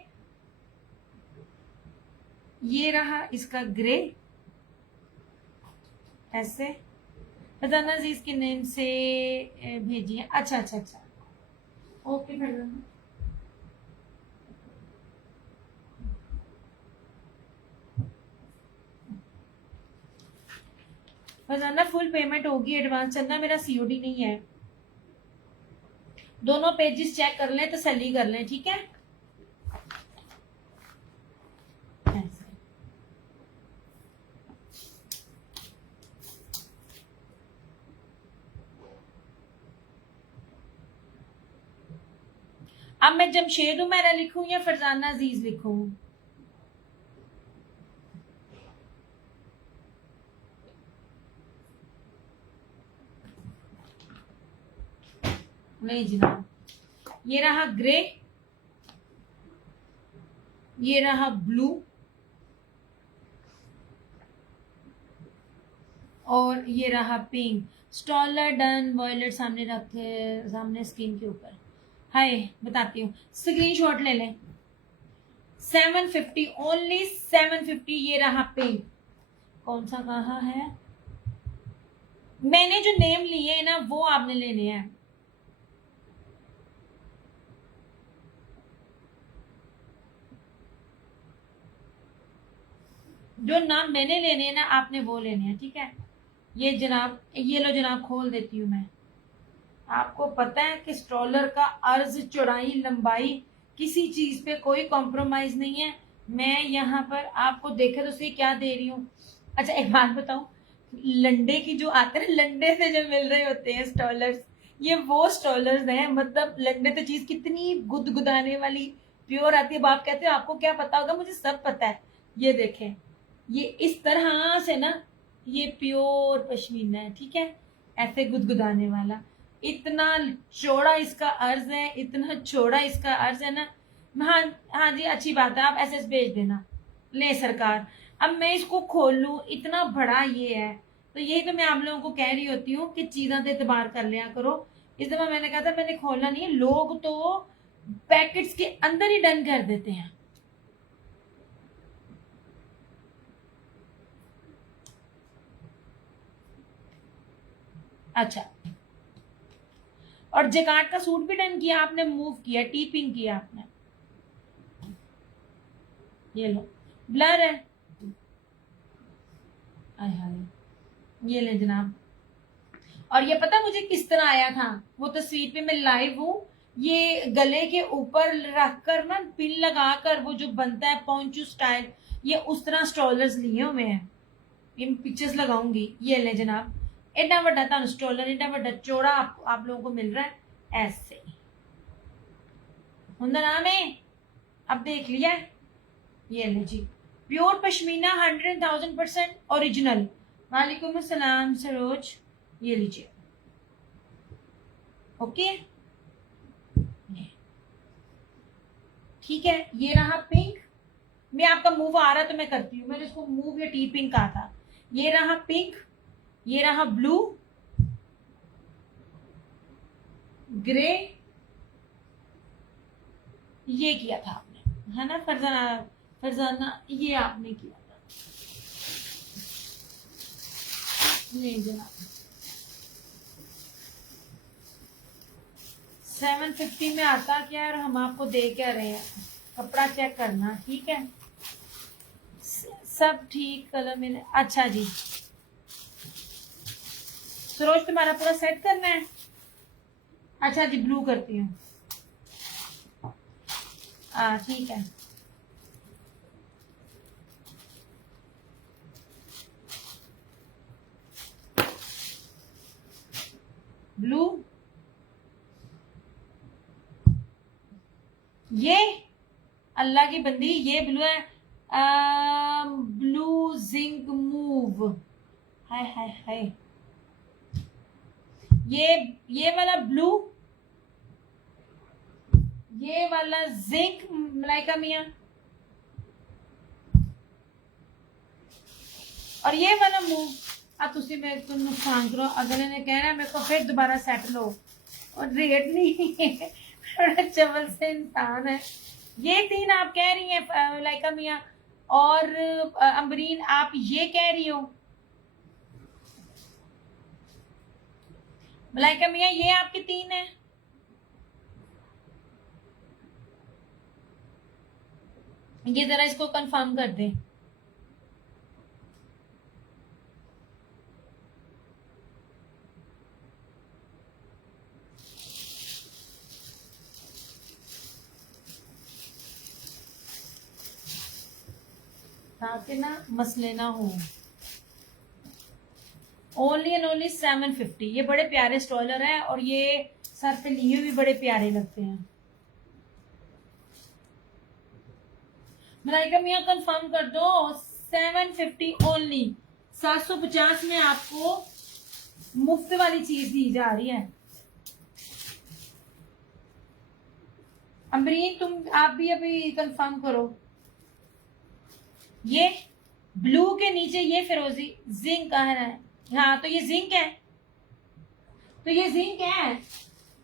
ये रहा इसका ग्रे, ऐसे फरजाना जी इसके नेम से भेजिए। अच्छा अच्छा अच्छा, okay Farzana. Farzana full payment होगी, एडवांस चलना, मेरा सीओडी नहीं है। दोनों पेजेस चेक कर लें, तसल्ली कर लें, ठीक है। अब मैं जमशेद उमैरा लिखूं या फरजाना अजीज लिखूं? नहीं जनाब, ये रहा ग्रे, ये रहा ब्लू, और ये रहा पिंक। स्टॉलर डन, वॉयलेट सामने रखे, सामने स्क्रीन के ऊपर। हाय बताती हूँ, स्क्रीनशॉट ले लें। 750, ओनली 750। ये रहा पिंक। कौन सा कहा है? मैंने जो नेम लिए हैं ना वो आपने लेने हैं। जो नाम मैंने लेने हैं ना आपने वो लेने हैं, ठीक है। ये जनाब, ये लो जनाब, खोल देती हूँ मैं। आपको पता है कि स्ट्रॉलर का अर्ज, चौड़ाई, लंबाई, किसी चीज पे कोई कॉम्प्रोमाइज नहीं है। मैं यहाँ पर आपको देखे तो सही क्या दे रही हूँ। अच्छा एक बात बताऊं, लंडे की जो आते हैं, लंडे से जो मिल रहे होते हैं स्टॉलर्स, ये वो स्टॉलर्स हैं। मतलब लंडे तो चीज कितनी गुदगुदाने वाली प्योर आती है। अब आप कहते हो आपको क्या पता होगा, मुझे सब पता है। ये देखें, ये इस तरह से ना, ये प्योर पश्मीना है, ठीक है, ऐसे गुदगुदाने वाला। इतना चौड़ा इसका अर्ज है, इतना चौड़ा इसका अर्ज है ना। हाँ हाँ जी, अच्छी बात है, आप एसएस भेज देना। ले सरकार, अब मैं इसको खोल लूं, इतना बड़ा ये है। तो यही तो मैं आप लोगों को कह रही होती हूँ कि चीज़ों से एतबार कर लिया करो। इस दफा मैंने कहा था मैंने खोलना नहीं है। लोग तो पैकेट्स के अंदर ही डन कर देते हैं। अच्छा, और जैकार्ड का सूट भी डन किया आपने, मूव किया, टीपिंग किया आपने। ये लो, ब्लर है, आय हाय, ये ले जनाब। और ये पता मुझे किस तरह आया था, वो तस्वीर पे मैं लाइव हूँ। ये गले के ऊपर रखकर ना, पिन लगाकर, वो जो बनता है पॉन्चू स्टाइल, ये उस तरह स्ट्रॉलर्स लिए हुए हैं। इन पिक्चर्स लगाऊंगी। ये ले जनाब, एडा वड्डा तानु स्ट्रॉलर, एडा वड्डा चौड़ा आप लोगों को मिल रहा है ऐसे। हुंदा नाम है, अब देख लिया। ये ले जी, प्योर पश्मीना, 100,000% ओरिजिनल। वालेकुम अस्सलाम सरोज, ये लीजिए, ओके ठीक है। ये रहा पिंक। मैं आपका मूव आ रहा तो मैं करती हूँ, मैंने इसको मूव या टी पिंक कहा था। ये रहा पिंक, ये रहा ब्लू, ग्रे, ये किया था आपने, है ना फरजाना? फरजाना ये आपने किया था। नहीं जनाब, 750 में आता क्या है और हम आपको दे क्या रहे हैं? कपड़ा चेक करना, ठीक है। सब ठीक, कलर मिले। अच्छा जी सरोज, तुम्हारा पूरा सेट करना है? अच्छा जी, ब्लू करती हूँ। ठीक है, ब्लू, ये अल्लाह की बंदी, ये ब्लू है। ब्लू जिंक मूव, हाय हाय हाय। ये वाला ब्लू, ये वाला जिंक मलाइका मिया, और ये वाला मूव। अब तुसी मेरे को नुकसान करो, अगले ने कहना मेरे को फिर दोबारा सेट लो, और रेट नहीं है। बड़ा चवल से इंसान है। ये तीन आप कह रही हैं लाइका मिया, और अम्बरीन आप ये कह रही हो, मलाइका मियाँ ये आपके 3 है। ये जरा इसको कंफर्म कर दें। ताकि ना मसले ना हो। Only and only 750। ये बड़े प्यारे स्टॉलर है और ये सर पे लिए भी बड़े प्यारे लगते हैं। मलाइका मियाँ कंफर्म कर दो। 750 ओनली। 750 में आपको मुफ्त वाली चीज दी जा रही है। अमरीन तुम आप भी अभी कंफर्म करो। ये ब्लू के नीचे ये फिरोजी जिंक कह रहा है। हाँ तो ये जिंक है, तो ये जिंक है,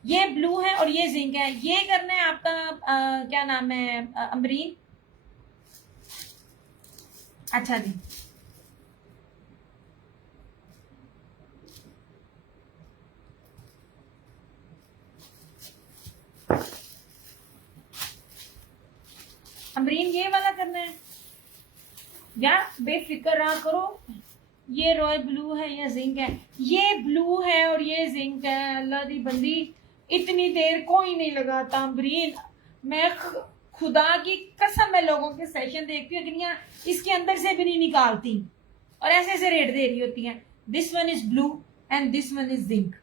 ये ब्लू है और ये जिंक है। ये करना है आपका क्या नाम है अमरीन? अच्छा जी, अमरीन ये वाला करना है यार, बेफिक्र रहा करो। ये रॉयल ब्लू है या जिंक है? ये ब्लू है और ये जिंक है। अल्लाह दी बंदी इतनी देर कोई नहीं लगाता अमरीन। मैं खुदा की कसम मैं लोगों के सेशन देखती हूँ दुनिया इसके अंदर से भी नहीं निकालती और ऐसे ऐसे रेट दे रही होती है। This one is blue and this one is zinc.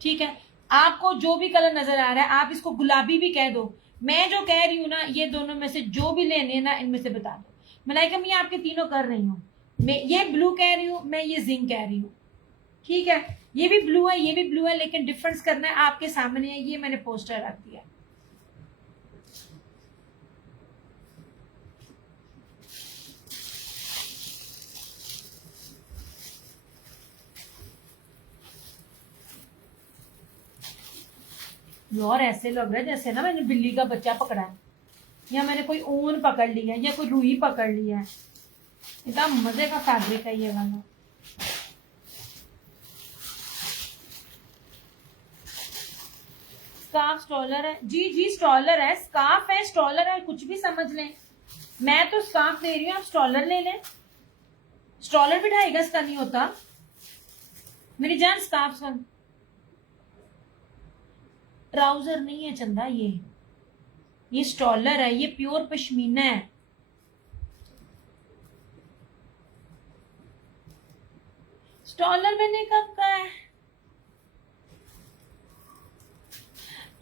ठीक है, आपको जो भी कलर नजर आ रहा है आप इसको गुलाबी भी कह दो। मैं जो कह रही हूँ ना, ये दोनों में से जो भी लेने हैं ना इनमें से बता दो। मलाइका मैं आपके तीनों कर रही हूँ। मैं ये ब्लू कह रही हूँ, मैं ये जिंक कह रही हूँ। ठीक है, ये भी ब्लू है ये भी ब्लू है, लेकिन डिफरेंस करना है आपके सामने है। ये मैंने पोस्टर रख दिया। यार ऐसे लग रहा है जैसे ना मैंने बिल्ली का बच्चा पकड़ा है या मैंने कोई ऊन पकड़ लिया है या कोई रुई पकड़ लिया है। इतना मजे का फैब्रिक है ये वाला। स्कार्फ स्टॉलर है जी, जी स्टॉलर है, स्कार्फ है, स्टॉलर है, कुछ भी समझ लें। मैं तो स्कार्फ दे रही हूँ, आप स्टॉलर ले लें। स्टॉलर भी 2.5 गज का नहीं होता मेरी जान। स्कार्फ का ट्राउजर नहीं है चंदा, ये स्टॉलर है, ये प्योर पश्मीना है। स्टॉलर मैंने कब कहा है?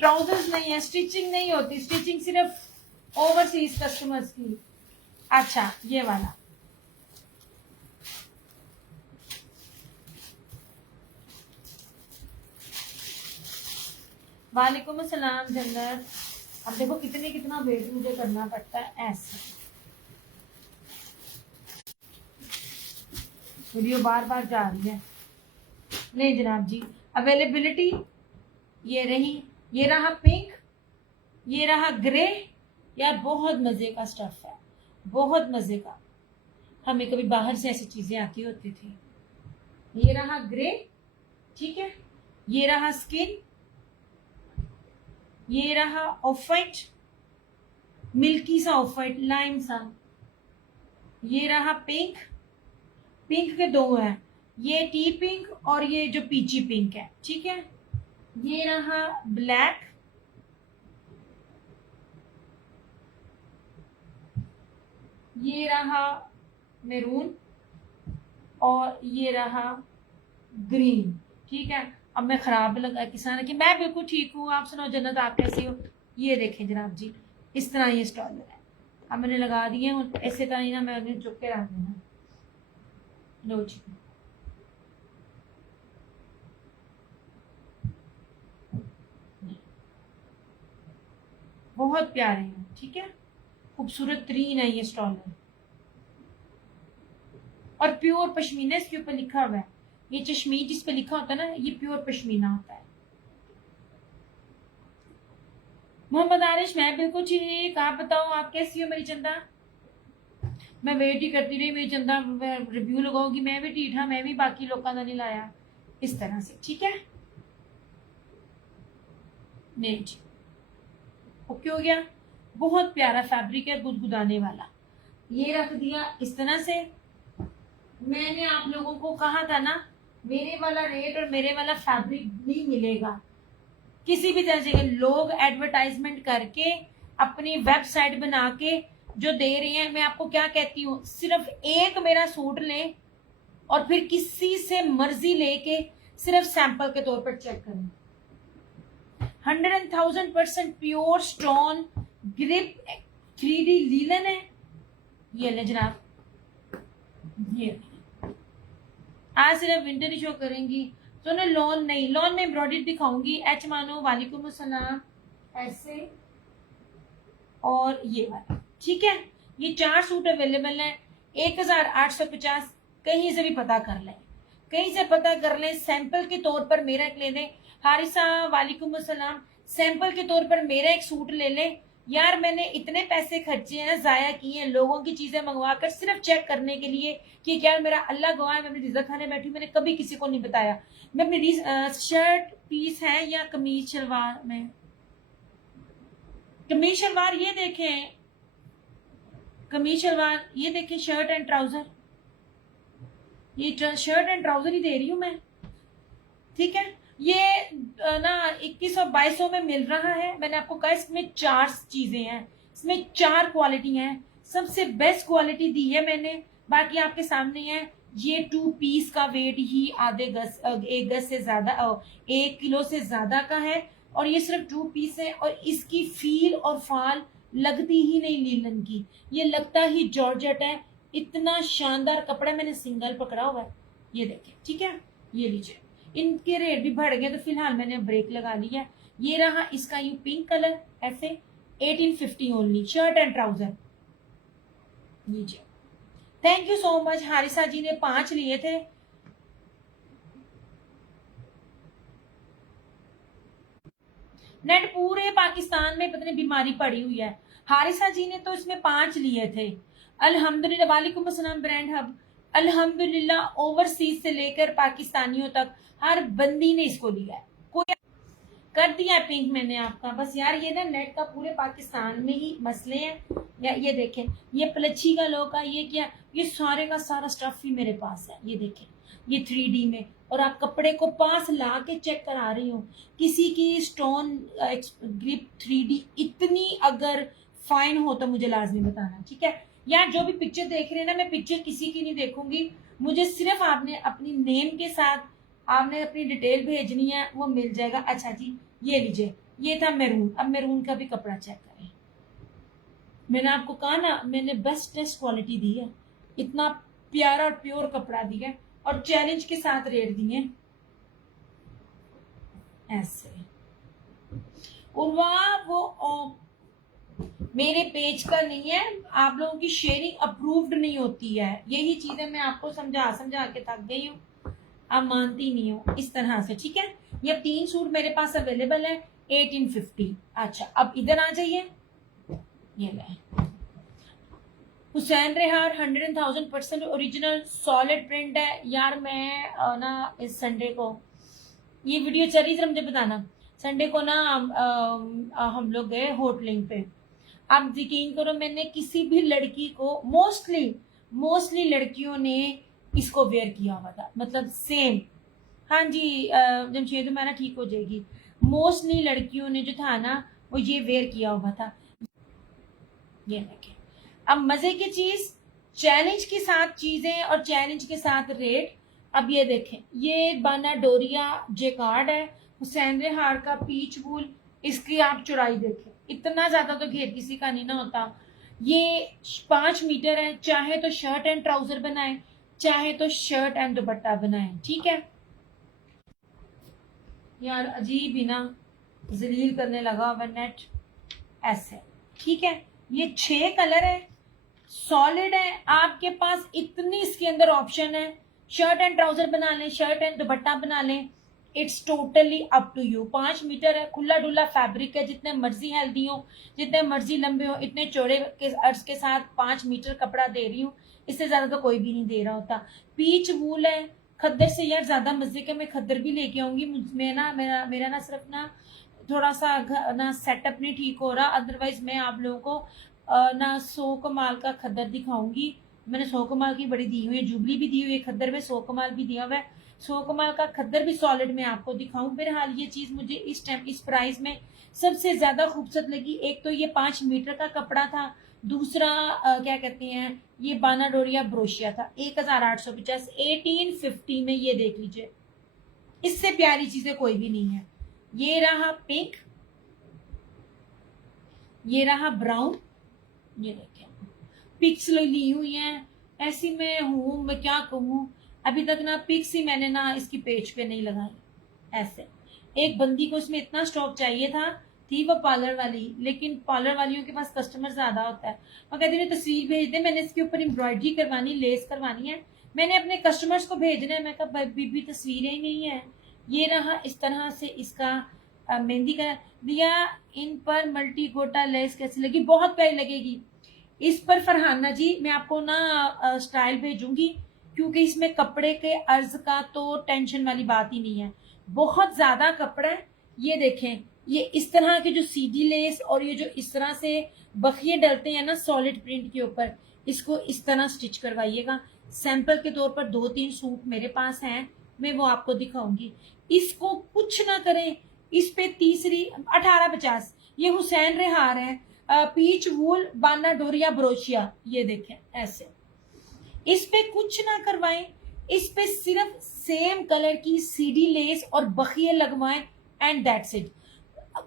ट्राउजर्स नहीं है, स्टिचिंग नहीं होती, स्टिचिंग सिर्फ ओवरसीज कस्टमर्स की। अच्छा ये वाला वालेकुम अस्सलाम जन्नत। अब देखो कितना वेट मुझे करना पड़ता है। ऐसे वीडियो बार बार जा रही है। नहीं जनाब जी, अवेलेबिलिटी ये रही, ये रहा पिंक, ये रहा ग्रे। यार बहुत मजे का स्टफ है, बहुत मजे का। हमें कभी बाहर से ऐसी चीजें आती होती थी। ये रहा ग्रे, ठीक है, ये रहा स्किन, ये रहा ऑफ वाइट, मिल्की सा ऑफ वाइट, लाइम सा। ये रहा पिंक, पिंक के 2 हैं, ये टी पिंक और ये जो पीची पिंक है। ठीक है, ये रहा ब्लैक, ये रहा मैरून और ये रहा ग्रीन। ठीक है, अब मैं खराब लगा किसान कि मैं बिल्कुल ठीक हूँ, आप सुनाओ जन्नत आप कैसी हो? ये देखें जनाब जी, इस तरह ये स्टॉलर है। अब मैंने लगा दिए ऐसे तरह ही ना, मैं उन्हें चुप के रख देना। लो जी, बहुत प्यारे हैं। ठीक है, खूबसूरत तरीन है ये स्टॉलर और प्योर पश्मीना इसके ऊपर लिखा हुआ है। ये चश्मीर जिस पे लिखा होता है ना, ये प्योर पश्मीना होता है। मोहम्मद आरिश मैं बिल्कुल ठीक, आप बताओ आप कैसी हो मेरी चंदा? मैं वेट ही करती रही, मेरी चंदा रिव्यू लगाऊंगी, मैं भी ढीठ हाँ, मैं भी बाकी लोगों का नहीं लाया, इस तरह से। ठीक है, नहीं जी, ओके हो गया। बहुत प्यारा फैब्रिक है, गुदगुदाने वाला। ये रख दिया इस तरह से। मैंने आप लोगों को कहा था ना, मेरे वाला रेट और मेरे वाला फैब्रिक नहीं मिलेगा किसी भी तरह से। लोग एडवर्टाइजमेंट करके अपनी वेबसाइट बना के जो दे रहे हैं, मैं आपको क्या कहती हूँ, सिर्फ एक मेरा सूट लें और फिर किसी से मर्जी लेके सिर्फ सैंपल के तौर पर चेक करें। 100,000% pure stone grip 3D linen है। ये ले जनाब, ये आज सिर्फ विंटर ही शो करेंगी तो ना, लॉन नहीं, लॉन में एम्ब्रॉयडरी दिखाऊंगी। एच मानो वालेकुम अस्सलाम, ऐसे और ये वाला। ठीक है, ये 4 सूट अवेलेबल है, 1850। कहीं से भी पता कर लें, कहीं से पता कर लें, सैंपल के तौर पर मेरा एक ले लें। हारिसा वालेकुम अस्सलाम, सैंपल के तौर पर मेरा एक सूट ले लें। यार मैंने इतने पैसे खर्चे हैं ना, जाया किए हैं लोगों की चीजें मंगवा कर सिर्फ चेक करने के लिए कि क्या मेरा अल्लाह गवाह है, मैं अपनी रिज़्क़ खाने बैठी, मैंने कभी किसी को नहीं बताया। मैं अपनी शर्ट पीस है या कमीज शलवार में, कमीज शलवार ये देखें, कमीज शलवार ये देखें, शर्ट एंड ट्राउजर, ये शर्ट एंड ट्राउजर ही दे रही हूं मैं। ठीक है, ये ना 2100-2200 में मिल रहा है। मैंने आपको कहा इसमें 4 चीजें हैं, इसमें 4 क्वालिटी हैं, सबसे बेस्ट क्वालिटी दी है मैंने। बाकी आपके सामने है, ये 2 पीस का वेट ही आधे गज 1 गज से ज्यादा 1 किलो से ज्यादा का है, और ये सिर्फ 2 पीस है। और इसकी फील और फाल लगती ही नहीं लीलन की, ये लगता ही जॉर्जेट है। इतना शानदार कपड़ा, मैंने सिंगल पकड़ा हुआ है, ये देखें। ठीक है, ये लीजिए। इनके रेट भी बढ़ गए तो फिलहाल मैंने ब्रेक लगा लिया। ये रहा इसका यू पिंक कलर, ऐसे 1850 ओनली, शर्ट एंड ट्राउजर। लीजिए, थैंक यू सो मच। हारिसा जी ने 5 लिए थे। नेट पूरे पाकिस्तान में पता नहीं बीमारी पड़ी हुई है। हारिसा जी ने तो इसमें 5 लिए थे। अल्हम्दुलिल्लाह, वालेकुम अस्सलाम ब्रांड हब, अल्हम्दुलिल्लाह ओवरसीज से लेकर पाकिस्तानियों तक हर बंदी ने इसको लिया है। कोई कर दिया है पिंक मैंने आपका। बस यार ये ना नेट का पूरे पाकिस्तान में ही मसले हैं। या ये देखें, ये प्लच्छी का लोग का, ये क्या, ये सारे का सारा स्टफ ही मेरे पास है। ये देखें, ये 3D में, और आप कपड़े को पास ला के चेक करा रही हूँ। किसी की स्टोन ग्रिप 3D इतनी अगर फाइन हो तो मुझे लाजमी बताना। ठीक है यार, जो भी पिक्चर देख रहे हैं ना, मैं पिक्चर किसी की नहीं देखूंगी, मुझे सिर्फ आपने अपनी नेम के साथ आपने अपनी डिटेल भेजनी है, वो मिल जाएगा। अच्छा जी, ये लीजिए, ये था मैरून। अब मैरून का भी कपड़ा चेक करें। मैंने आपको कहा ना, मैंने बेस्ट टेस्ट क्वालिटी दी है, इतना प्यारा और प्योर कपड़ा दिया है, और चैलेंज के साथ रेट दिए ऐसे। और वो मेरे पेज का नहीं है, आप लोगों की शेयरिंग अप्रूव्ड नहीं होती है। यही चीजें मैं आपको समझा समझा के थक गई हूँ, आप मानती नहीं हो इस तरह से। ठीक है, ये 3 सूट मेरे पास अवेलेबल है 1850। अच्छा, अब इधर आ जाइए, ये ले हुसैन रेहार 100,000% ओरिजिनल सॉलिड प्रिंट है। यार मैं ना इस संडे को ये वीडियो चल रही थी, मुझे बताना, संडे को ना हम लोग गए होटलिंग पे। आप यकीन करो, मैंने किसी भी लड़की को, मोस्टली लड़कियों ने इसको वेयर किया हुआ था, मतलब सेम। हाँ जी, जमशेद मैना ठीक हो जाएगी। मोस्टली लड़कियों ने जो था ना, वो ये वेयर किया हुआ था। ये देखें, अब मजे की चीज, चैलेंज के साथ चीजें और चैलेंज के साथ रेट। अब ये देखें, ये बाना डोरिया जेकार्ड है, हुसैन रेहार का पीच वूल। इसकी आप चौड़ाई देखें, इतना ज्यादा तो घेर किसी का नहीं ना होता। ये 5 मीटर है, चाहे तो शर्ट एंड ट्राउजर बनाए, चाहे तो शर्ट एंड दुपट्टा बनाए। ठीक है यार, अजीब ही ना जलील करने लगा हुआ नेट ऐसे। ठीक है, ये 6 कलर है, सॉलिड है, आपके पास इतनी इसके अंदर ऑप्शन है। शर्ट एंड ट्राउजर बना लें, शर्ट एंड दुपट्टा बना लें, it's totally up to you. 5 metre है, खुला डुल्ला फैब्रिक है, जितने मर्जी हेल्दी हो, जितने मर्जी लंबे हो, इतने चौड़े के अर्ज के साथ 5 मीटर कपड़ा दे रही हूँ। इससे ज्यादा तो कोई भी नहीं दे रहा होता। पीच वूल है, खद्दर से यार ज्यादा मजे के मैं खद्दर भी लेके आऊंगी। मैं ना मेरा ना सिर्फ ना थोड़ा सा ना सेटअप नहीं ठीक हो रहा, अदरवाइज मैं आप लोगों को ना 100 कमाल का खद्दर दिखाऊंगी। मैंने 100 कमाल की बड़ी दी हुई है, जुबली भी दी हुई है खद्दर में, 100 कमाल भी दिया हुआ है। 100 कमाल का खद्दर भी सॉलिड में आपको दिखाऊं। बहरहाल ये चीज मुझे इस टाइम इस प्राइस में सबसे ज्यादा खूबसूरत लगी। एक तो ये 5 मीटर का कपड़ा था, दूसरा क्या कहते हैं, ये बाना डोरिया ब्रोशिया था। 1850 1850 में, ये देख लीजिए, इससे प्यारी चीजें कोई भी नहीं है। ये रहा पिंक, ये रहा ब्राउन, ये देखिए पिक्स ली हुई है। ऐसी मैं हूं, मैं क्या कहूं, अभी तक ना पिक्स ही मैंने ना इसकी पेज पे नहीं लगाई। ऐसे एक बंदी को इसमें इतना स्टॉक चाहिए था, थी वो पार्लर वाली, लेकिन पार्लर वालियों के पास कस्टमर ज्यादा होता है। वो कहती है तस्वीर भेज दे, मैंने इसके ऊपर एम्ब्रॉयडरी करवानी, लेस करवानी है, मैंने अपने कस्टमर्स को भेजना है। मैं कहा बीबी तस्वीरें ही नहीं है। ये रहा इस तरह से इसका मेहंदी का दिया। इन पर मल्टी गोटा लेस कैसी लगी? बहुत प्यारी लगेगी। इस पर फरहाना जी मैं आपको ना स्टाइल भेजूंगी, क्योंकि इसमें कपड़े के अर्ज का तो टेंशन वाली बात ही नहीं है, बहुत ज्यादा कपड़ा है। ये देखें, ये इस तरह के जो सीडी लेस और ये जो इस तरह से बखिए डलते हैं ना सॉलिड प्रिंट के ऊपर, इसको इस तरह स्टिच करवाइएगा। सैंपल के तौर पर 2-3 सूट मेरे पास हैं, मैं वो आपको दिखाऊंगी। इसको कुछ ना करें, इस पे तीसरी 1850, ये हुसैन रेहार है, पीच वूल बाना डोरिया ब्रोशिया, ये देखें ऐसे। इस पे कुछ ना करवाएं, इस पे सिर्फ सेम कलर की सीडी लेस और बखिए लगवाएं एंड दैट्स इट।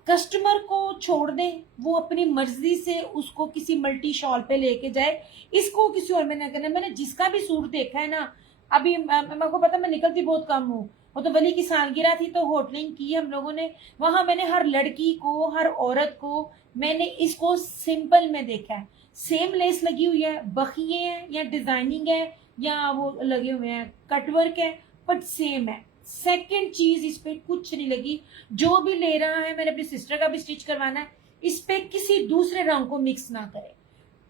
कस्टमर को छोड़ दें, वो अपनी मर्जी से उसको किसी मल्टी शॉल पे लेके जाए, इसको किसी और में ना करना। मैंने जिसका भी सूट देखा है ना, अभी मेरे को पता मैं निकलती बहुत कम हूँ, वो तो वली की सालगिरह थी तो होटलिंग की हम लोगों ने, वहां मैंने हर लड़की को, हर औरत को मैंने इसको सिंपल में देखा है। सेम लेस लगी हुई है, बखिए हैं या डिजाइनिंग है या वो लगे हुए हैं कटवर्क है, बट सेम है। सेकंड चीज इस पे कुछ नहीं लगी। जो भी ले रहा है, मैंने अपनी सिस्टर का भी स्टिच करवाना है, इस पे किसी दूसरे रंग को मिक्स ना करे।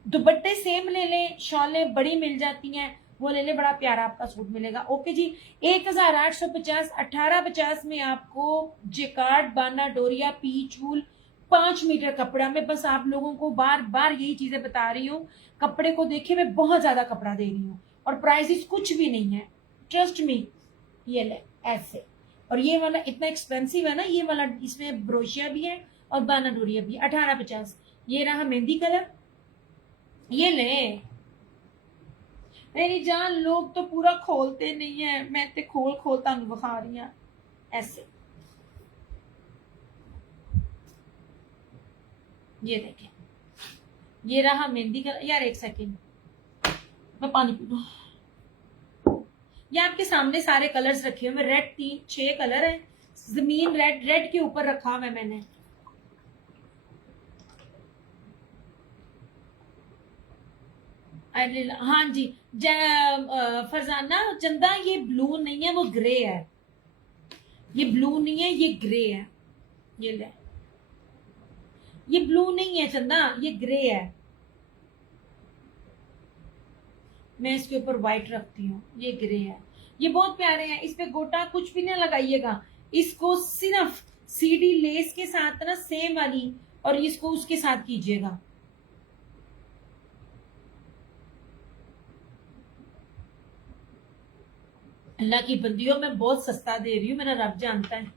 दुपट्टे सेम ले लें, शॉलें बड़ी मिल जाती हैं, वो ले ले, बड़ा प्यारा आपका सूट मिलेगा। ओके जी, 1850 1850 में आपको जेकार्ड बाना डोरिया पीच वूल 5 मीटर कपड़ा में। बस आप लोगों को बार बार यही चीजें बता रही हूँ, कपड़े को देखिए, मैं बहुत ज्यादा कपड़ा दे रही हूँ और प्राइसेस कुछ भी नहीं है, ट्रस्ट मी। ये ले ऐसे, और ये वाला इतना एक्सपेंसिव है ना, ये वाला, इसमें ब्रोशिया भी है और बाना डोरिया भी। 1850। ये रहा मेहंदी कलर, ये ले मेरी जान। लोग तो पूरा खोलते नहीं है, मैं ते खोल खोल तुम बखा रही हूं ऐसे। ये देखें, ये रहा मेहंदी कलर। यार एक सेकेंड, मैं पानी पी लूं। ये आपके सामने सारे कलर्स रखे हुए, रेड 6 कलर है, जमीन रेड, रेड के ऊपर रखा हुआ है मैंने। हाँ जी, फरजाना चंदा, ये ब्लू नहीं है, वो ग्रे है। ये ब्लू नहीं है, ये ग्रे है। ये ले, ये ब्लू नहीं है चंदा, ये ग्रे है। मैं इसके ऊपर व्हाइट रखती हूँ, ये ग्रे है। ये बहुत प्यारे हैं, इस पे गोटा कुछ भी ना लगाइएगा, इसको सिर्फ सीडी लेस के साथ ना सेम वाली, और इसको उसके साथ कीजिएगा। अल्लाह की बंदियों, मैं बहुत सस्ता दे रही हूँ, मेरा रब जानता है,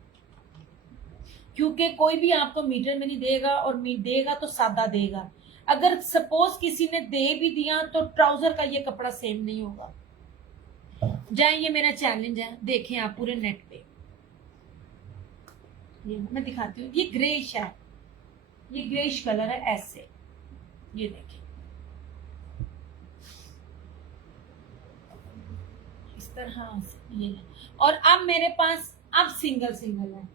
क्योंकि कोई भी आपको मीटर में नहीं देगा, और देगा तो सादा देगा। अगर सपोज किसी ने दे भी दिया तो ट्राउजर का ये कपड़ा सेम नहीं होगा। जाए, ये मेरा चैलेंज है, देखें आप पूरे नेट पे। ये मैं दिखाती हूँ, ये ग्रेश है, ये ग्रेश कलर है ऐसे। ये देखें इस तरह से, ये। और अब मेरे पास अब सिंगल सिंगल है,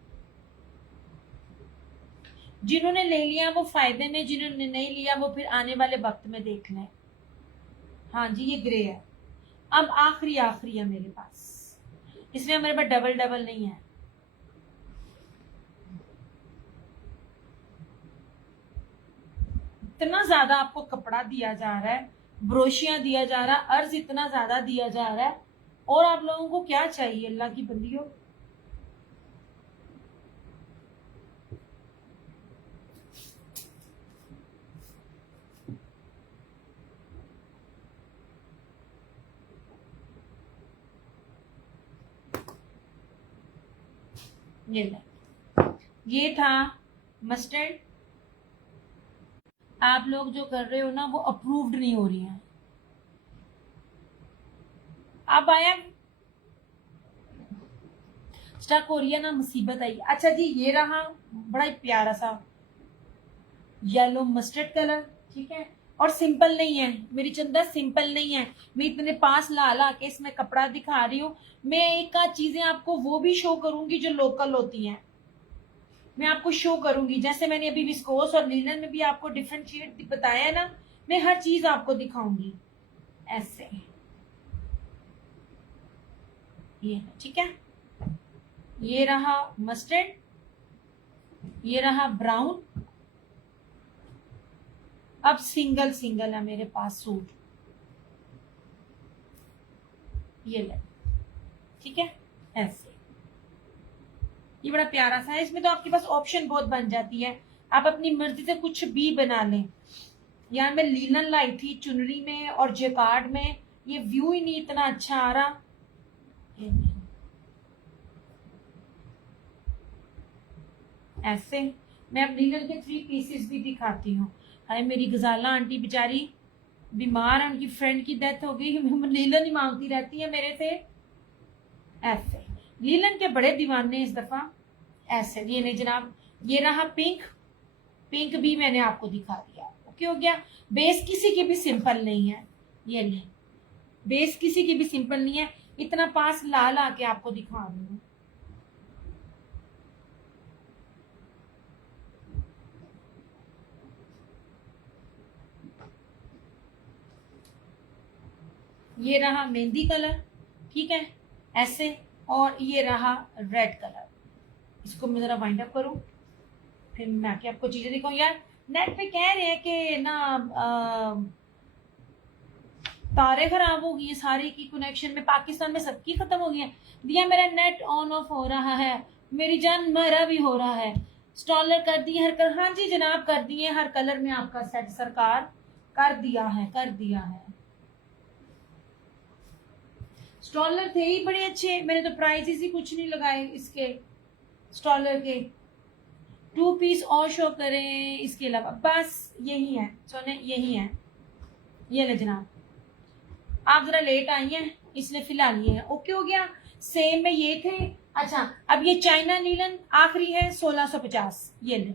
जिन्होंने ले लिया वो फायदे में, जिन्होंने नहीं लिया वो फिर आने वाले वक्त में देख लें। हाँ जी, ये ग्रे है। अब आखिरी आखिरी है मेरे पास, इसमें मेरे पास डबल डबल नहीं है। इतना ज्यादा आपको कपड़ा दिया जा रहा है, ब्रोशियां दिया जा रहा है, अर्ज इतना ज्यादा दिया जा रहा है, और आप लोगों को क्या चाहिए अल्लाह की बंदियों। ये था मस्टर्ड। आप लोग जो कर रहे हो ना वो अप्रूव्ड नहीं हो रही है। अब आया स्टक हो रही है ना, मुसीबत आई। अच्छा जी, ये रहा बड़ा ही प्यारा सा येलो मस्टर्ड कलर, ठीक है, और सिंपल नहीं है मेरी चंदा, सिंपल नहीं है। मैं इतने पास ला ला के इसमें कपड़ा दिखा रही हूँ। मैं एक आध चीजें आपको वो भी शो करूंगी जो लोकल होती हैं, मैं आपको शो करूंगी। जैसे मैंने अभी विस्कोस और लिनन में भी आपको डिफरेंशिएट बताया है ना, मैं हर चीज आपको दिखाऊंगी ऐसे। ये ठीक है, ये रहा मस्टर्ड, ये रहा ब्राउन। अब सिंगल सिंगल है मेरे पास सूट, ये ले, ठीक है, ऐसे। ये बड़ा प्यारा सा है, इसमें तो आपके पास ऑप्शन बहुत बन जाती है, आप अपनी मर्जी से कुछ भी बना लें। यार मैं लीलन लाई थी चुनरी में और जेकार्ड में, ये व्यू ही नहीं इतना अच्छा आ रहा। ऐसे मैं अब लीलन के 3 पीसेस भी दिखाती हूँ। हाय मेरी गजाला आंटी बेचारी बीमार है, उनकी फ्रेंड की डेथ हो गई, लीलन ही मांगती रहती है मेरे से। ऐसे लीलन के बड़े दीवाने इस दफा। ऐसे ये नहीं जनाब, ये रहा पिंक, पिंक भी मैंने आपको दिखा दिया। ओके हो गया। बेस किसी की भी सिंपल नहीं है, ये नहीं, बेस किसी की भी सिंपल नहीं है। इतना पास ला ला के आपको दिखा रही हूँ। ये रहा मेहंदी कलर, ठीक है, ऐसे, और ये रहा रेड कलर। इसको मैं जरा वाइंड अप करूं, फिर मैं आके आपको चीजें दिखाऊं। यार नेट पे कह रहे हैं कि ना तारे खराब हो गई है सारी की, कनेक्शन में पाकिस्तान में सबकी खत्म हो गई है। दिया मेरा नेट ऑन ऑफ हो रहा है, मेरी जान मेरा भी हो रहा है। स्टॉलर कर दिए हर कलर, हाँ जी जनाब कर दिए हर कलर में आपका सेट सरकार कर दिया है, कर दिया है। स्टॉलर थे ही बड़े अच्छे, मैंने तो प्राइजेस ही कुछ नहीं लगाए इसके स्टॉलर के। 2 पीस और शो करें इसके अलावा, बस यही है सोने, यही है। ये ले जनाब, आप जरा लेट आई हैं इसलिए फिलहाल ये है। ओके हो गया। सेम में ये थे। अच्छा अब ये चाइना नीलन आखिरी है 1650, ये ले,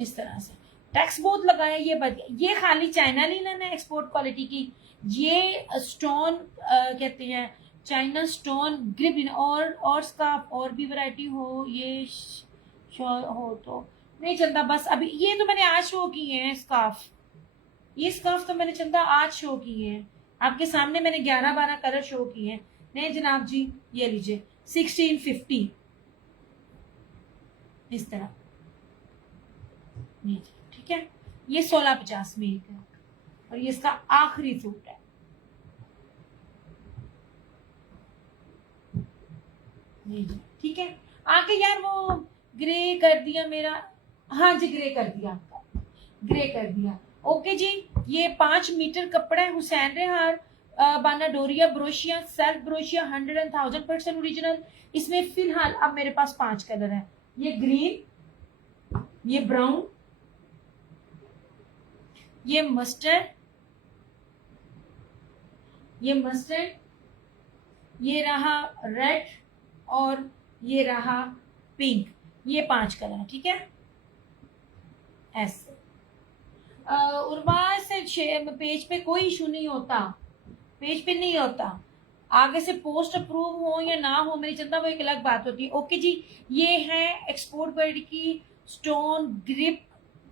इस तरह से टैक्स बहुत लगाया, ये बच गया। ये खाली चाइना लीलन है एक्सपोर्ट क्वालिटी की। ये स्टोन कहते हैं चाइना स्टोन ग्रिप, और स्कार्फ और भी वैरायटी हो, ये हो तो नहीं चलता। बस अभी ये तो मैंने आज शो किए हैं स्कार्फ, ये स्कार्फ तो मैंने चंदा आज शो किए हैं आपके सामने, मैंने 11-12 कलर शो किए हैं। नहीं जनाब जी, ये लीजिए 1650 इस तरह, ठीक है। ये 1650 में एक है, और ये इसका आखिरी सूट है। ठीक है। आगे यार वो ग्रे कर दिया मेरा, हाँ जी ग्रे कर दिया आपका, ग्रे कर दिया। ओके जी, ये 5 मीटर कपड़ा है हुसैन रेहार बाना डोरिया ब्रोशिया, सेल्फ ब्रोशिया 100% ओरिजिनल। इसमें फिलहाल अब मेरे पास 5 कलर है। ये ग्रीन, ये ब्राउन, ये मस्टर्ड, ये मस्टर्ड, ये रहा रेड, और ये रहा पिंक। ये 5 कलर है, ठीक है। ऐसे उर्वा से पेज पे कोई इशू नहीं होता, पेज पे नहीं होता। आगे से पोस्ट अप्रूव हो या ना हो मेरी चंदा, वो एक अलग बात होती है। ओके जी, ये है एक्सपोर्ट क्वालिटी की स्टोन ग्रिप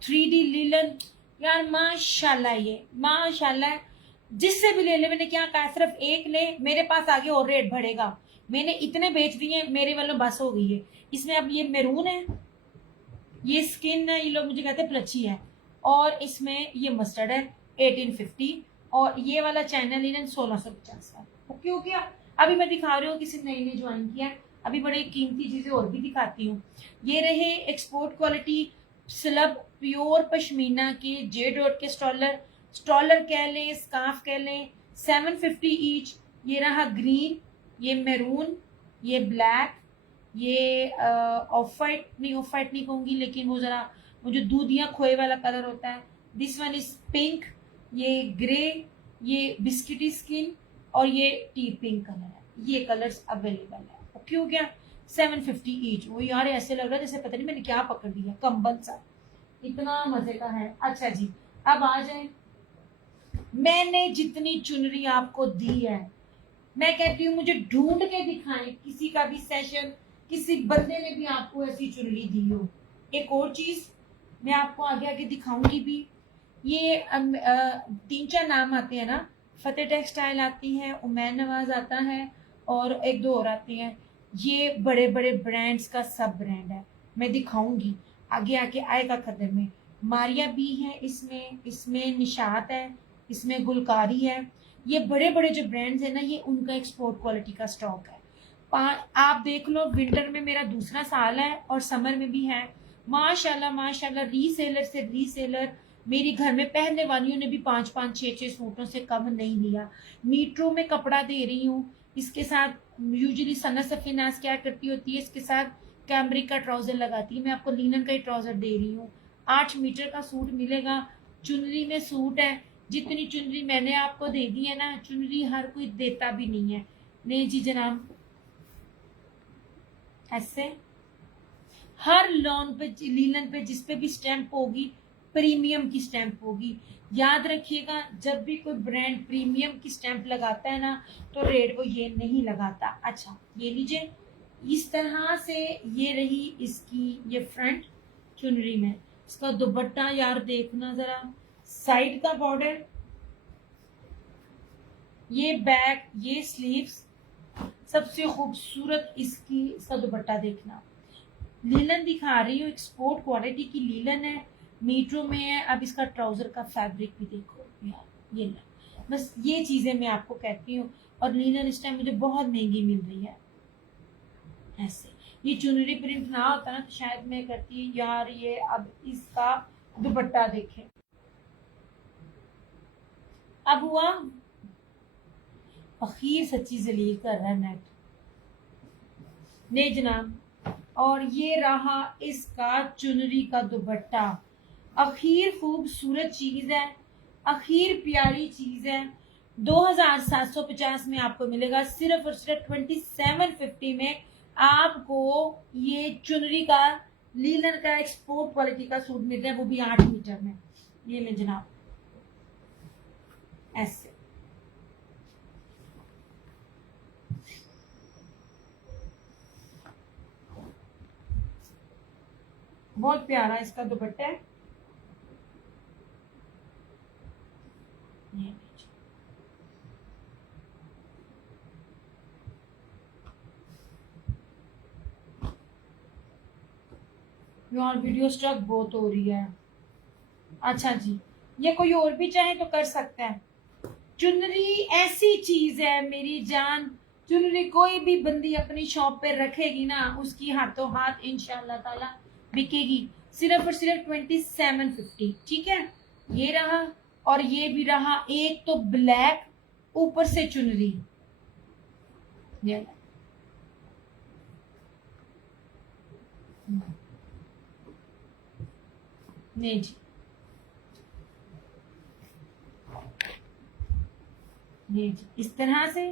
3D लिलन। यार माशाल्लाह, ये माशाल्लाह, जिससे भी ले ले, मैंने क्या कहा सिर्फ एक ले, मेरे पास आगे और रेट बढ़ेगा। मैंने इतने बेच दिए, मेरे वालों बस हो गई है। इसमें अब ये मैरून है, ये स्किन है, ये लोग मुझे कहते हैं प्लची है, और इसमें ये मस्टर्ड है 1850 और ये वाला चाइना लिनन 1650 का। ओके हो गया। अभी मैं दिखा रही हूँ किसी नई ने ज्वाइन किया है, अभी बड़े कीमती चीजें और भी दिखाती हूँ। ये रहे export quality slub pure pashmina के जे डॉट के स्टॉलर, स्टॉलर कह लें, स्कार्फ कह लें, 750 ईच। ये रहा ग्रीन, ये मैरून, ये ब्लैक, ये ऑफ वाइट नहीं कहूंगी, लेकिन वो जरा वो जो दूधिया खोए वाला कलर होता है। दिस वन इज पिंक, ये ग्रे, ये बिस्किटी स्किन और ये टी पिंक कलर है। ये कलर्स अवेलेबल है। ओके हो गया। 750 ईच। वो यार ऐसे लग रहा है जैसे पता नहीं मैंने क्या पकड़ दिया, कंबल सा, इतना मजे का है। अच्छा जी, अब आ जाए, मैंने जितनी चुनरी आपको दी है, मैं कहती हूँ मुझे ढूंढ के दिखाएं किसी का भी सेशन, किसी बंदे ने भी आपको ऐसी चुनरी दी हो। एक और चीज मैं आपको आगे आगे दिखाऊंगी भी। ये 3-4 नाम आते हैं ना, फतेह टेक्सटाइल आती है, उमैन नवाज आता है और एक दो और आती हैं। ये बड़े बड़े ब्रांड्स का सब ब्रांड है, मैं दिखाऊंगी आगे आगे आएगा खतर में। मारिया बी है इसमें, इसमें निशात है, इसमें गुलकारी है। ये बड़े बड़े जो ब्रांड्स है ना, ये उनका एक्सपोर्ट क्वालिटी का स्टॉक है। आप देख लो, विंटर में मेरा दूसरा साल है और समर में भी है। माशाल्लाह माशाल्लाह, रीसेलर से रीसेलर, मेरी घर में पहनने वालियों ने भी 5-5 6-6 सूटों से कम नहीं लिया। मीटरों में कपड़ा दे रही हूँ, इसके साथ यूजुअली सना सफीनास क्या करती होती है, इसके साथ कैमरिक का ट्राउजर लगाती है। मैं आपको लिनन का ही ट्राउजर दे रही हूँ। 8 मीटर का सूट मिलेगा। चुनरी में सूट है। जितनी चुनरी मैंने आपको दे दी है ना, चुनरी हर कोई देता भी नहीं है। नहीं जी जनाब, ऐसे हर लॉन पे लीलन पे जिस पे भी स्टैंप होगी, प्रीमियम की स्टैंप होगी। याद रखिएगा, जब भी कोई ब्रांड प्रीमियम की स्टैंप लगाता है ना, तो रेट वो ये नहीं लगाता। अच्छा ये लीजिए, इस तरह से ये रही इसकी ये फ्रंट चुनरी में। इसका दुपट्टा यार देखना जरा, साइड का बॉर्डर, ये बैक, ये स्लीव्स, सबसे खूबसूरत इसका दुपट्टा देखना। लीलन दिखा रही हूँ, एक्सपोर्ट क्वालिटी की लीलन है, मीटरों में है। अब इसका ट्राउजर का फैब्रिक भी देखो यार, ये ला। बस ये चीजें मैं आपको कहती हूँ। और लीलन इस टाइम मुझे बहुत महंगी मिल रही है। ऐसे ये चुनरी प्रिंट ना होता ना तो शायद मैं करती यार ये। अब इसका दुपट्टा देखें, अब हुआ अखीर सच्ची जलील कर रहा है नेट। नहीं जनाब, और ये रहा इसका चुनरी का दुपट्टा। अखीर खूबसूरत चीज है, अखीर प्यारी चीज है। 2750 में आपको मिलेगा। सिर्फ और सिर्फ 2750 में आपको ये चुनरी का लीलन का एक्सपोर्ट क्वालिटी का सूट मिल रहा है, वो भी 8 मीटर में। ये ले जनाब, ऐसे बहुत प्यारा इसका दुपट्टा है। यार वीडियो स्ट्रक बहुत हो रही है। अच्छा जी, ये कोई और भी चाहे तो कर सकता है। चुनरी ऐसी चीज है मेरी जान, चुनरी कोई भी बंदी अपनी शॉप पे रखेगी ना, उसकी हाथों हाथ इंशाल्लाह ताला बिकेगी। सिर्फ और सिर्फ 2750। ठीक है, ये रहा और ये भी रहा। एक तो ब्लैक, ऊपर से चुनरी, ये नहीं जी, ये जी इस तरह से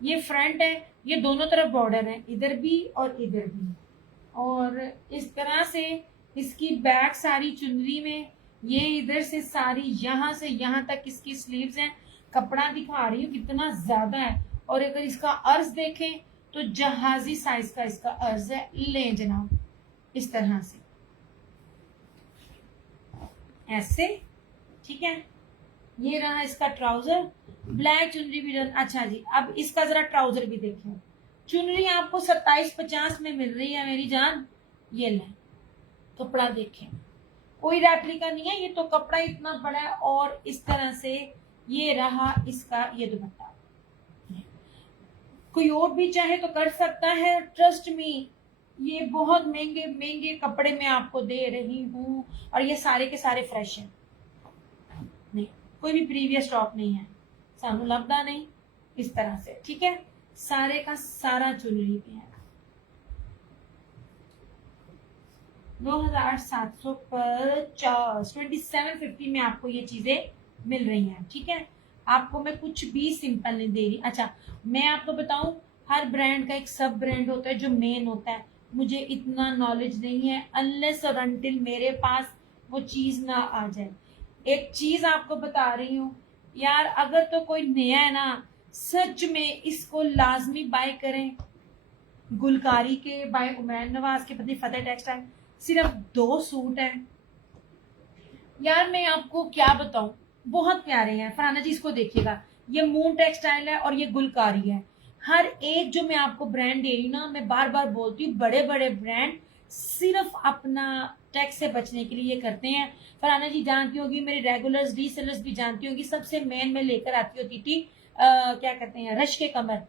ये फ्रंट है। ये दोनों तरफ बॉर्डर है, इधर भी और इधर भी। और इस तरह से इसकी बैक सारी चुनरी में, ये इधर से सारी यहाँ से यहाँ तक इसकी स्लीव्स हैं। कपड़ा दिखा रही हूँ कितना ज्यादा है। और अगर इसका अर्ज देखें तो जहाजी साइज का इसका अर्ज है। ले जनाब, इस तरह से ऐसे। ठीक है, ये रहा इसका ट्राउजर, ब्लैक चुनरी भी। अच्छा जी, अब इसका जरा ट्राउजर भी देखें। चुनरी आपको 2750 में मिल रही है मेरी जान। ये लें, कपड़ा देखें, कोई रेप्लिका नहीं है, ये तो कपड़ा इतना बड़ा है। और इस तरह से ये रहा इसका ये दुपट्टा। कोई और भी चाहे तो कर सकता है, ट्रस्ट मी, ये बहुत महंगे महंगे कपड़े मैं आपको दे रही हूँ, और ये सारे के सारे फ्रेश हैं, नहीं कोई भी प्रीवियस स्टॉक नहीं है, सानू लगता नहीं इस तरह से, ठीक है। सारे का सारा ज्वेलरी भी है। 2750 2750 में आपको ये चीजें मिल रही हैं, ठीक है। आपको मैं कुछ भी सिंपल नहीं दे रही। अच्छा, मैं आपको बताऊं, हर ब्रांड का एक सब ब्रांड होता है जो मेन होता है। मुझे इतना नॉलेज नहीं है अनलेस और अनटिल मेरे पास वो चीज ना आ जाए। एक चीज आपको बता रही हूँ यार, अगर तो कोई नया है ना, सच में इसको लाजमी बाय करें। गुलकारी के बाय उमैर नवाज के पति फतेह टेक्सटाइल, सिर्फ 2 सूट हैं यार, मैं आपको क्या बताऊं, बहुत प्यारे हैं। फरहाना जी इसको देखिएगा, ये मून टेक्सटाइल है और ये गुलकारी है। हर एक जो मैं आपको ब्रांड दे रही हूँ ना, मैं बार बार बोलती हूँ, बड़े बड़े ब्रांड सिर्फ अपना टैक्स से बचने के लिए ये करते हैं। फरहाना जी जानती होगी, मेरे रेगुलर्स रीसेलर्स भी जानती होगी, सबसे मेन में लेकर आती होती थी क्या कहते हैं, रश के कमर,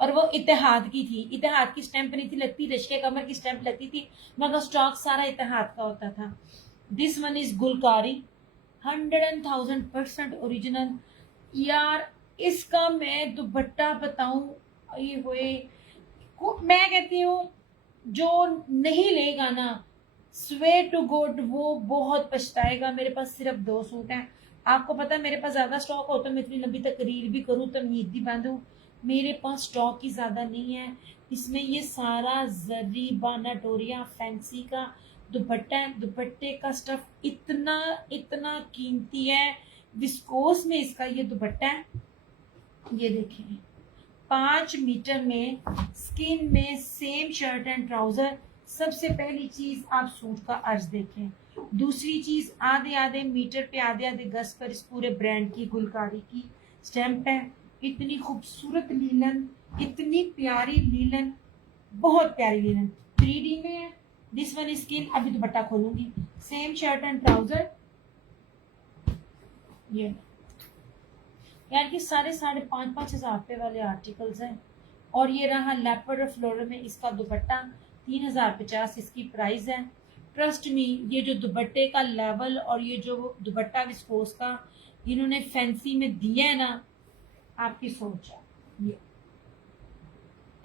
और वो इत्तेहाद की थी। इत्तेहाद की स्टैंप नहीं थी लगती, रश के कमर की स्टैंप लगती थी, मगर स्टॉक सारा इत्तेहाद का होता था। दिस वन इज गुलकारी, 100,000% ओरिजिनल। यार इसका मैं दुपट्टा बताऊं, ये हुए मैं कहती हूँ जो नहीं लेगा ना, स्वे टू गुड, वो बहुत पछताएगा। मेरे पास सिर्फ 2 सूट हैं। आपको पता है मेरे पास ज्यादा स्टॉक हो तो मैं इतनी लंबी तकरीर भी करूँ, तमहीद भी बांधूं, मेरे पास स्टॉक ही ज्यादा नहीं है। इसमें ये सारा जरी बाना डोरिया फैंसी का दुपट्टा है। दुपट्टे का स्टफ इतना इतना कीमती है, विस्कोस में इसका ये दुपट्टा है। ये देखें, 5 मीटर में स्किन में सेम शर्ट एंड ट्राउजर। सबसे पहली चीज आप सूट का अर्ज देखें, दूसरी चीज आधे आधे मीटर पे आधे आधे गज पर इस पूरे ब्रांड की गुलकारी की स्टैंप है। इतनी खूबसूरत लीलन, इतनी प्यारी लीलन, बहुत प्यारी लीलन, 3D में है। दिस वन स्किन, अभी दुपट्टा खोलूंगी, सेम शर्ट एंड ट्राउजर। ये यार कि साढ़े 5,500 रुपए वाले आर्टिकल्स हैं। और ये रहा लेपर्ड फ्लोरल में इसका दुपट्टा, 3,050 इसकी प्राइस है। ट्रस्ट मी, ये जो दुपट्टे का लेवल और ये जो दुपट्टा विस्कोस का इन्होंने फैंसी में दिया है ना, आपकी सोच है। ये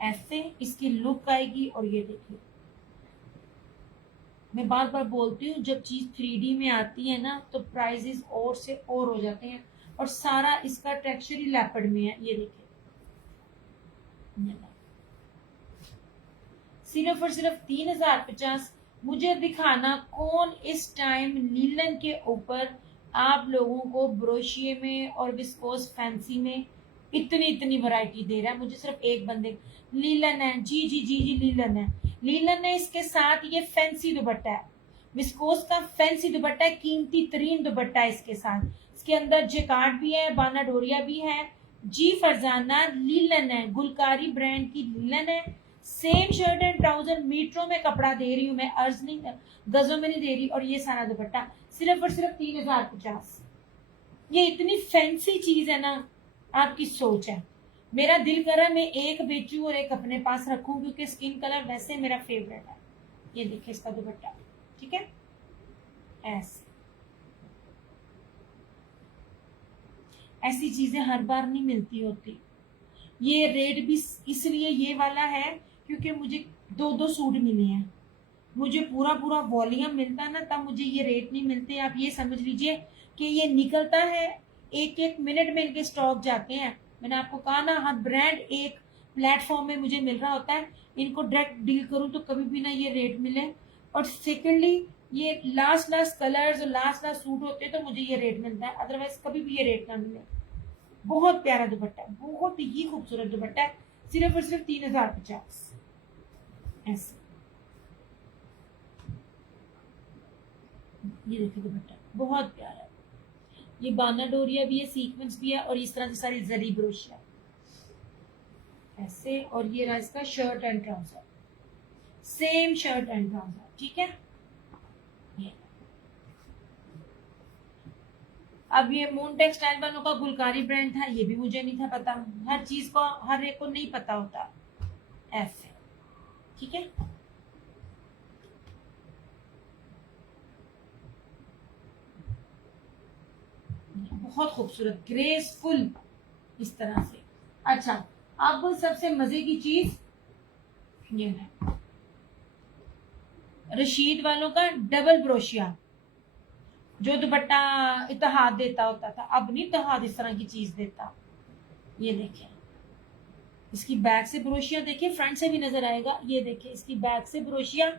ऐसे इसकी लुक आएगी। और ये देखिए, मैं बार बार बोलती हूँ, जब चीज 3D में आती है ना तो प्राइजेस और से और हो जाते हैं। और सारा इसका टेक्सचर ही लेपर्ड में है। ये देखिए, सिर्फ और सिर्फ 3,050। मुझे दिखाना कौन इस टाइम लीलन के ऊपर आप लोगों को ब्रोशिये में और विस्कोस फैंसी में इतनी इतनी वैरायटी दे रहा है। मुझे सिर्फ एक बंदे, लीलन है जी जी जी जी, लीलन है, लीलन है। इसके साथ ये फैंसी दुपट्टा है, विस्कोस का फैंसी दुपट्टा है, कीमती तरीन दुपट्टा है इसके साथ। इसके अंदर जेकार्ड भी है, बाना डोरिया भी है। जी फरजाना, लीलन है, गुलकारी ब्रांड की लीलन है। सेम शर्ट एंड ट्राउजर, मीटरों में कपड़ा दे रही हूँ मैं, अर्ज नहीं, गजों में नहीं दे रही। और ये सारा दुपट्टा सिर्फ और सिर्फ 3,050। ये इतनी फैंसी चीज है ना, आपकी सोच है। मेरा दिल करा मैं एक बेचूं और एक अपने पास रखूं, क्योंकि स्किन कलर वैसे मेरा फेवरेट है। ये देखिए इसका दुपट्टा, ठीक है, ऐसे। ऐसी चीजें हर बार नहीं मिलती होती। ये रेट भी इसलिए ये वाला है क्योंकि मुझे 2-2 सूट मिले हैं। मुझे पूरा पूरा वॉल्यूम मिलता ना, तब मुझे ये रेट नहीं मिलते। आप ये समझ लीजिए कि ये निकलता है, एक एक मिनट में इनके स्टॉक जाते हैं। मैंने आपको कहा ना, हर ब्रांड एक प्लेटफॉर्म में मुझे मिल रहा होता है। इनको डायरेक्ट डील करूं तो कभी भी ना ये रेट मिले। और सेकेंडली, ये लास्ट लास्ट कलर्स और लास्ट लास्ट सूट होते हैं तो मुझे ये रेट मिलता है, अदरवाइज कभी भी ये रेट ना मिले। बहुत प्यारा दुपट्टा है, बहुत ही खूबसूरत दुपट्टा है, सिर्फ और सिर्फ 3,050 ऐसे। ये देखिए दुपट्टा बहुत प्यारा है। ये बाना डोरिया भी है, सीक्वेंस भी है, और इस तरह से सारी जरी ब्रोशिया ऐसे। और ये रहा इसका shirt and trouser, same shirt and trouser, ठीक है। ये अब ये मून टेक्सटाइल वालों का गुलकारी ब्रांड था, ये भी मुझे नहीं था पता। हर चीज को हर एक को नहीं पता होता। एफ है, ठीक है। बहुत खूबसूरत ग्रेसफुल इस तरह से। अच्छा, अब सबसे मजे की चीज ये है रशीद वालों का डबल ब्रोशिया, जो दुपट्टा इत्तेहाद देता होता था, अब नहीं इत्तेहाद इस तरह की चीज देता। ये देखें, इसकी बैक से ब्रोशिया देखिए, फ्रंट से भी नजर आएगा। ये देखिए, इसकी बैक से ब्रोशिया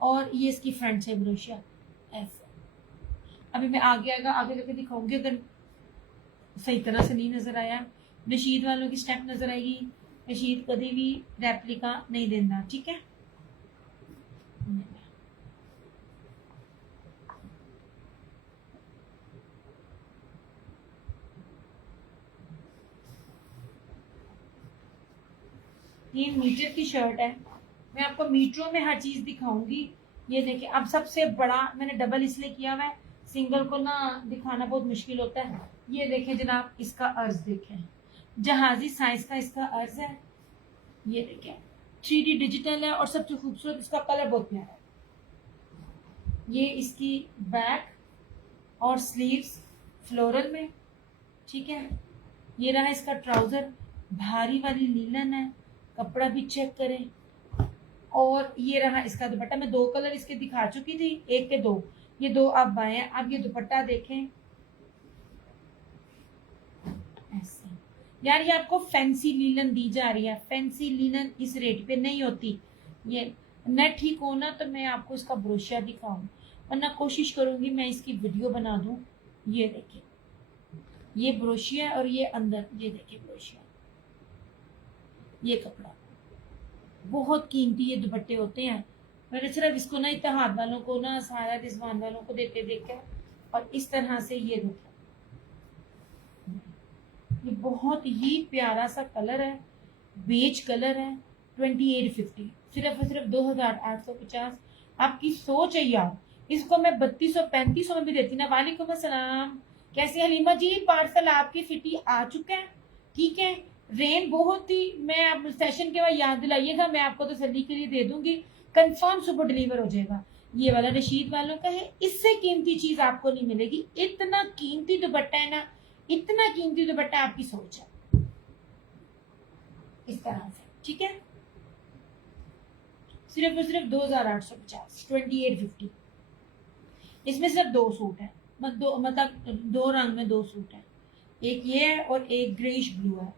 और ये इसकी फ्रंट से ब्रोशिया। ऐसे अभी मैं आगे करके दिखाऊंगी, अगर सही तरह से नहीं नजर आया। रशीद वालों की स्टेप नजर आएगी। रशीद कभी भी रेप्लिका नहीं देना, ठीक है। ये मीटर की शर्ट है, मैं आपको मीटरों में हर चीज दिखाऊंगी। ये देखिए, अब सबसे बड़ा मैंने डबल इसलिए किया हुआ है, सिंगल को ना दिखाना बहुत मुश्किल होता है। ये देखें जनाब, इसका अर्ज देखें, जहाजी साइज का इसका अर्ज है। ये देखें, 3D डिजिटल है और सबसे खूबसूरत इसका कलर बहुत प्यारा है। ये इसकी बैक और स्लीव्स फ्लोरल में, ठीक है। ये रहा इसका ट्राउजर, भारी वाली लीलन है, कपड़ा भी चेक करें। और ये रहा इसका दुपट्टा, मैं 2 कलर इसके दिखा चुकी थी, एक के 2, ये 2 अब आए हैं। अब ये दुपट्टा देखें ऐसे। यार ये आपको फैंसी लीलन दी जा रही है, फैंसी लीलन इस रेट पे नहीं होती। ये नेट ठीक हो ना तो मैं आपको इसका ब्रोशिया दिखाऊं, वरना कोशिश करूंगी मैं इसकी वीडियो बना दूं। ये देखिए, ये ब्रोशिया और ये अंदर, ये देखिए ब्रोशिया, ये कपड़ा बहुत कीमती ये दुपट्टे होते हैं। मैंने सिर्फ इसको ना इत्तेहाद वालों को ना सारा रिजवान वालों को देते देखा, और इस तरह से ये देखो, ये बहुत ही प्यारा सा कलर है, बेज कलर है। 2850, सिर्फ और सिर्फ 2850। आपकी सोच है यार, इसको मैं 3200-3500 में भी देती ना। वालेकुम अस्सलाम, कैसे हलीमा जी, पार्सल आपकी सिटी आ चुका है, ठीक है। रेन बहुत ही, मैं आप सेशन के बाद याद दिलाइएगा, मैं आपको तसल्ली के लिए दे दूंगी, कंफर्म सुबह डिलीवर हो जाएगा। ये वाला रशीद वालों का है, इससे कीमती चीज आपको नहीं मिलेगी। इतना कीमती दुपट्टा है ना, इतना कीमती दुपट्टा, आपकी सोच है इस तरह से, ठीक है। सिर्फ और सिर्फ 2850, 2850। इसमें सिर्फ 2 सूट है, मतलब 2 रंग में 2 सूट है, एक ये है और एक ग्रेइश ब्लू है।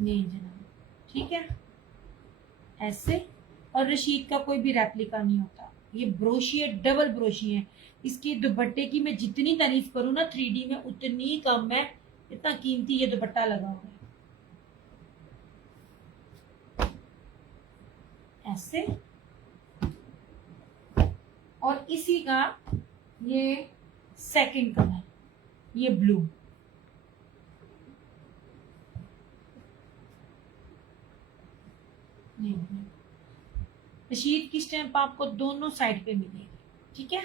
नहीं जनाब, ठीक है ऐसे। और रशीद का कोई भी रेप्लिका नहीं होता, ये ब्रोशिया डबल ब्रोशिया है। इसकी दुपट्टे की मैं जितनी तारीफ करूँ ना 3D में उतनी कम है, इतना कीमती ये दुपट्टा लगा हुआ है ऐसे। और इसी का ये सेकंड कलर, ये ब्लू, रशीद की स्टैंप आपको दोनों साइड पे मिलेगी, ठीक है।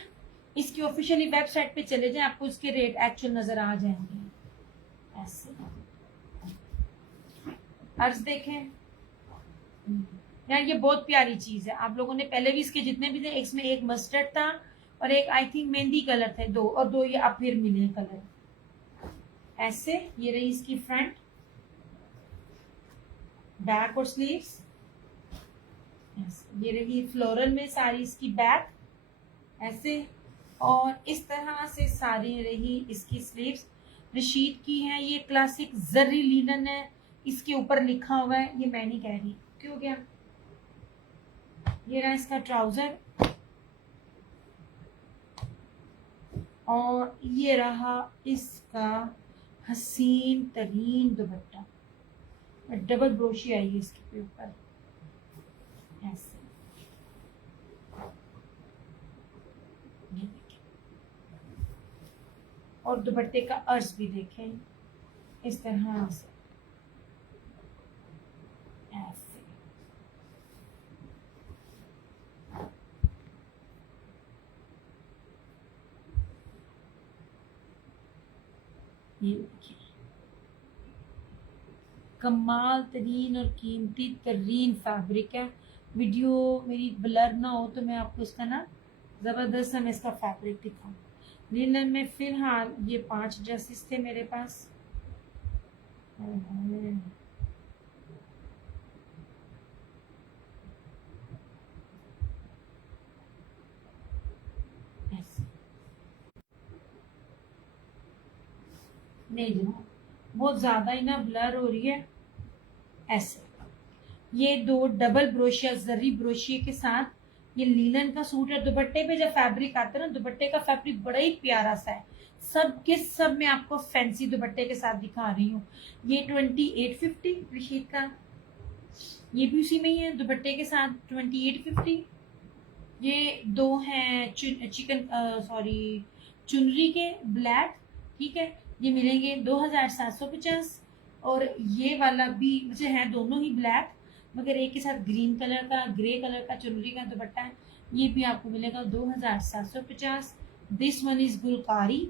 इसकी ऑफिशियली वेबसाइट पे चले जाएं, आपको इसके रेट एक्चुअल नजर आ जाएंगे ऐसे। अर्ज देखें यार, ये बहुत प्यारी चीज है। आप लोगों ने पहले भी इसके जितने भी थे, इसमें एक मस्टर्ड था और एक आई थिंक मेहंदी कलर थे, 2 और 2 ये अब फिर मिले कलर ऐसे। ये रही इसकी फ्रंट, बैक और स्लीव्स। ये रही फ्लोरल में सारी इसकी बैक ऐसे, और इस तरह से सारी रही इसकी स्लीव्स। रशीद की है ये, क्लासिक जर्री लीलन है, इसके ऊपर लिखा हुआ है, ये मैं नहीं कह रही क्यों गया। ये रहा इसका ट्राउजर, और ये रहा इसका हसीन तरीन दुपट्टा, डबल ब्रोशी आई है इसके ऊपर ऐसे। ये देखिए, और दुपट्टे का अर्ज भी देखें इस तरह से ऐसे। ये देखिए, कमाल तरीन और कीमती तरीन फैब्रिक है। वीडियो मेरी ब्लर ना हो तो मैं आपको इसका ना ज़बरदस्त मैं इसका फैब्रिक दिखाऊं। लिनन में फिलहाल ये 5 ड्रेसेस थे मेरे पास। नहीं जनाब, बहुत ज़्यादा ही ना ब्लर हो रही है ऐसे। ये 2 डबल ब्रोशिया जरी ब्रोशिया के साथ ये लीलन का सूट है। दुपट्टे पे जब फैब्रिक आता है ना, दुपट्टे का फैब्रिक बड़ा ही प्यारा सा है। सब के सब मैं आपको फैंसी दुपट्टे के साथ दिखा रही हूँ। ये 2850 रशीद का, ये भी उसी में ही है दुपट्टे के साथ 2850। ये 2 हैं चिकन सॉरी चुनरी के ब्लैक, ठीक है, ये मिलेंगे 2750। और ये वाला भी मुझे है दोनों ही ब्लैक, मगर एक के साथ ग्रीन कलर का ग्रे कलर का चुनरी का दुपट्टा है, ये भी आपको मिलेगा 2750। दिस वन इज गुलकारी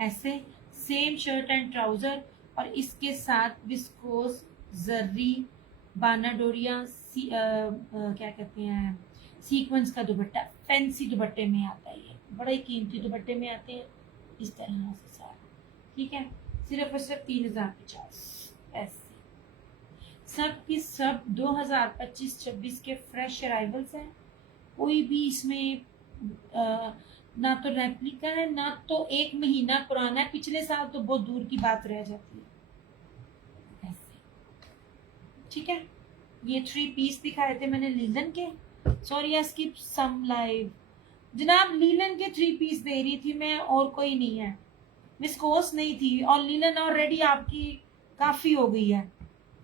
ऐसे, सेम शर्ट एंड ट्राउजर और इसके साथ विस्कोस जर्री बाना डोरिया क्या कहते हैं सीक्वेंस का दुपट्टा, फैंसी दुपट्टे में आता है। ये बड़े कीमती दुपट्टे में आते हैं इस तरह से सारे, ठीक है। सिर्फ और सिर्फ 3050 ऐसे। सब की सब 2025-26 के फ्रेश अराइवल्स हैं। कोई भी इसमें ना तो रेप्लिका है ना तो 1 महीना पुराना है। पिछले साल तो बहुत दूर की बात रह जाती है ऐसे, ठीक है। ये 3 पीस दिखाए थे मैंने लीलन के। Sorry I skip some live जनाब, लीलन के 3 पीस दे रही थी मैं और कोई नहीं है, विस्कोस नहीं थी। और लीलन ऑलरेडी आपकी काफी हो गई है,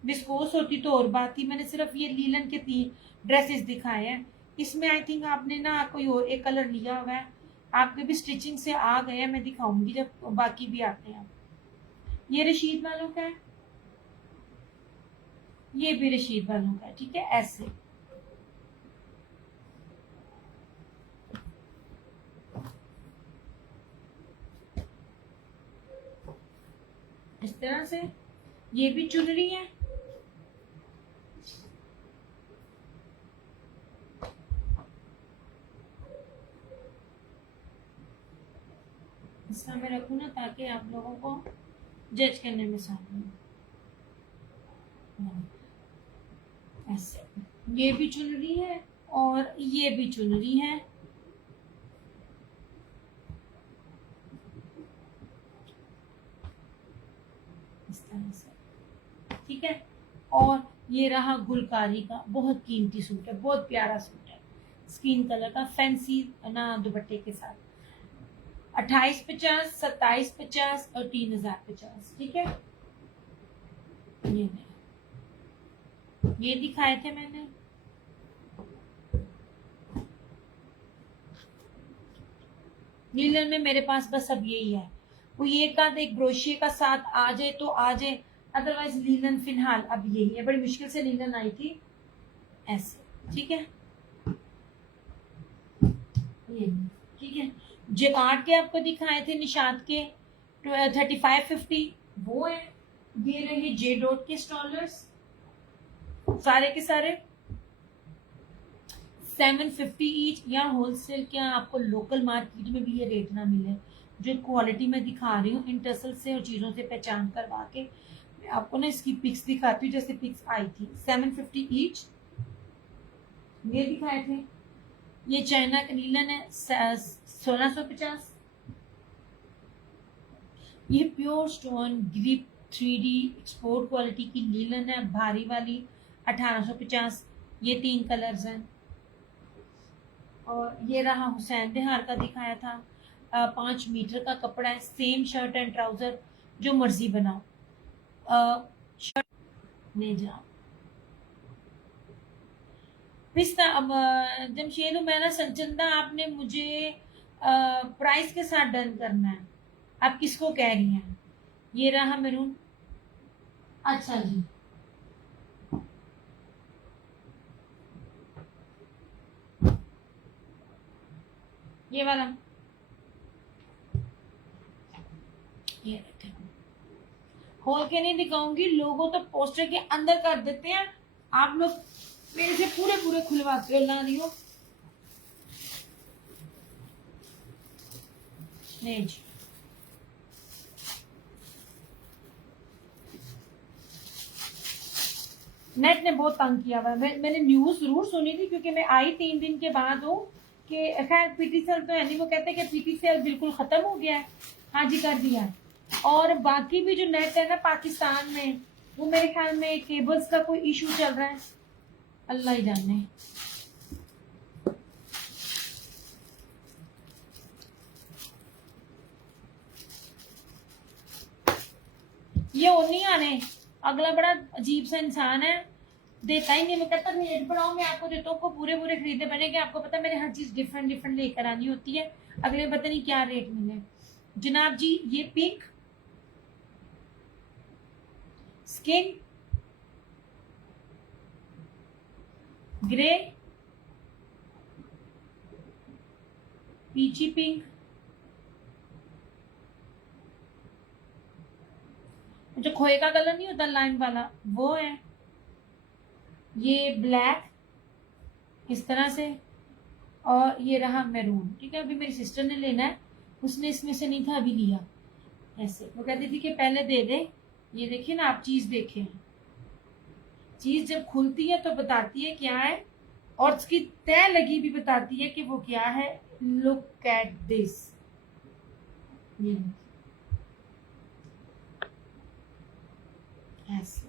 विस्कोस होती तो और बात थी। मैंने सिर्फ ये लीलन के 3 ड्रेसेस दिखाए हैं। इसमें आई थिंक आपने ना कोई और एक कलर लिया हुआ है, आपके भी स्टिचिंग से आ गए हैं, मैं दिखाऊंगी जब बाकी भी आते हैं। ये रशीद वालों का है, ये भी रशीद वालों का है, ठीक है ऐसे। इस तरह से ये भी चुनरी है। इसका मैं रखूँ ना ताकि आप लोगों को जज करने में आसानी हो ऐसे। ये भी चुनरी है और ये भी चुनरी है, इस तरह से, ठीक है। और ये रहा गुलकारी का बहुत कीमती सूट है, बहुत प्यारा सूट है, स्किन कलर का फैंसी ना दुपट्टे के साथ। 2850, 2750 और 3050, ठीक है। ये दिखाए थे मैंने। लीलन में मेरे पास बस अब यही है, कोई एक आध एक ब्रोशिए का साथ आ जाए तो आ जाए, अदरवाइज लीलन फिलहाल अब यही है। बड़ी मुश्किल से लीलन आई थी ऐसे, ठीक है। ये ठीक है, जेकार्ड के आपको दिखाए थे निशात के 3550 वो है। ये रहे जे डॉट के स्टॉलर्स सारे के सारे 750 ईच। या होलसेल क्या आपको लोकल मार्केट में भी ये रेट ना मिले, जो क्वालिटी मैं दिखा रही हूँ इन टसल से और चीज़ों से पहचान करवा के मैं आपको ना इसकी पिक्स दिखाती हूँ जैसे पिक्स आई थी। 750 ईच ये दिखाए थे। ये चाइना का लीलन है 1650। ये pure stone grip 3D export quality की लीलन है भारी वाली 1850। ये 3 कलर्स हैं। और ये रहा हुसैन बिहार का दिखाया था 5 मीटर का कपड़ा है, सेम शर्ट एंड ट्राउजर जो मर्जी बनाओ। शर्ट ले जाओ। पिस्ता। अब जमशेद उमैरा संचंदा, आपने मुझे प्राइस के साथ डन करना है। आप किसको कह रही हैं? ये रहा मेरून। अच्छा जी, ये वाला, ये रखें। खोल के नहीं दिखाऊंगी, लोगों तो पोस्टर के अंदर कर देते हैं। आप लोग मेरे से पूरे पूरे खुलवाते हो, ना दियो। नहीं जी, नेट ने बहुत तंग किया हुआ है। मैंने न्यूज जरूर सुनी थी, क्योंकि मैं आई 3 दिन के बाद हूँ कि खैर पीटी सेल तो है नहीं, वो कहते हैं कि पीटी सेल बिल्कुल खत्म हो गया है। हाँ जी, कर दिया है। और बाकी भी जो नेट है ना पाकिस्तान में, वो मेरे ख्याल में केबल्स का कोई इशू चल रहा है, अल्लाह ही जाने। ये ओनिया ने, अगला बड़ा अजीब सा इंसान है, देता ही नहीं। मैं कहता रेट बढ़ाओ, मैं आपको देता हूँ, पूरे पूरे खरीदे बनेंगे। आपको पता है मैंने हर चीज डिफरेंट डिफरेंट लेकर आनी होती है, अगले पता नहीं क्या रेट मिले। जनाब जी, ये पिंक स्किन, ग्रे, पीची पिंक, जो खोए का कलर नहीं होता लाइन वाला, वो है। ये ब्लैक इस तरह से, और ये रहा मैरून। ठीक है, अभी मेरी सिस्टर ने लेना है, उसने इसमें से नहीं था, अभी लिया। ऐसे वो कहती थी कि पहले दे दे। ये देखिए ना आप, चीज देखें, चीज जब खुलती है तो बताती है क्या है, और उसकी तय लगी भी बताती है कि वो क्या है। Look at this. ऐसे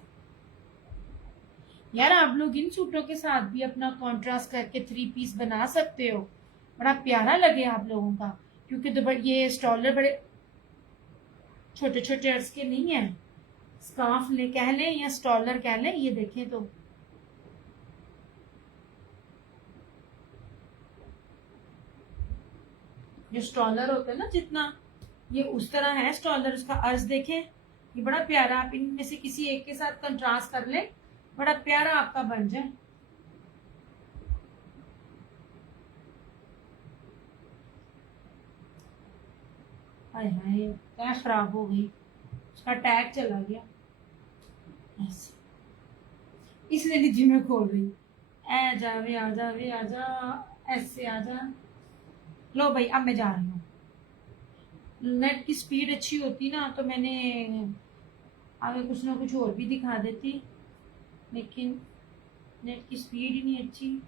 यार, आप लोग इन सूटों के साथ भी अपना कॉन्ट्रास्ट करके 3 पीस बना सकते हो, बड़ा प्यारा लगे आप लोगों का। क्योंकि तो ये स्टॉलर बड़े छोटे छोटे अर्ज के नहीं है, स्कार्फ ले कह लें या स्टॉलर कह लें। ये देखें तो जो स्टॉलर होता है ना, जितना ये उस तरह है स्टॉलर, उसका अर्ज देखें, ये बड़ा प्यारा। आप इनमें से किसी एक के साथ कंट्रास्ट कर ले, बड़ा प्यारा आपका बन जाए। हाय हाय, क्या खराब हो गई, उसका टैग चला गया। ऐसे इसलिए दीदी मैं खोल रही। ए जावे आ जावे आ जा, ऐसे आ जा। लो भाई, अब मैं जा रही हूँ। नेट की स्पीड अच्छी होती ना तो मैंने आगे कुछ ना कुछ और भी दिखा देती, लेकिन नेट की स्पीड ही नहीं अच्छी।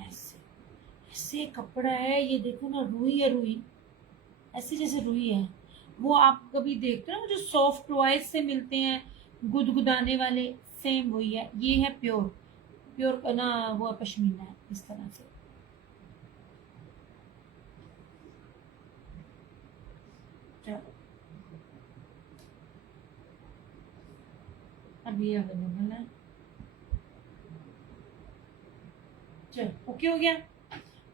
ऐसे ऐसे कपड़ा है, ये देखो ना, रुई है, रुई ऐसे जैसे रुई है। वो आप कभी देखते हो ना, जो सॉफ्ट टॉयज से मिलते हैं गुदगुदाने वाले, सेम वही है। ये है प्योर प्योर ना, वो पश्मीना है इस तरह से। चलो, अब ये अवेलेबल है। चलो, ओके हो गया।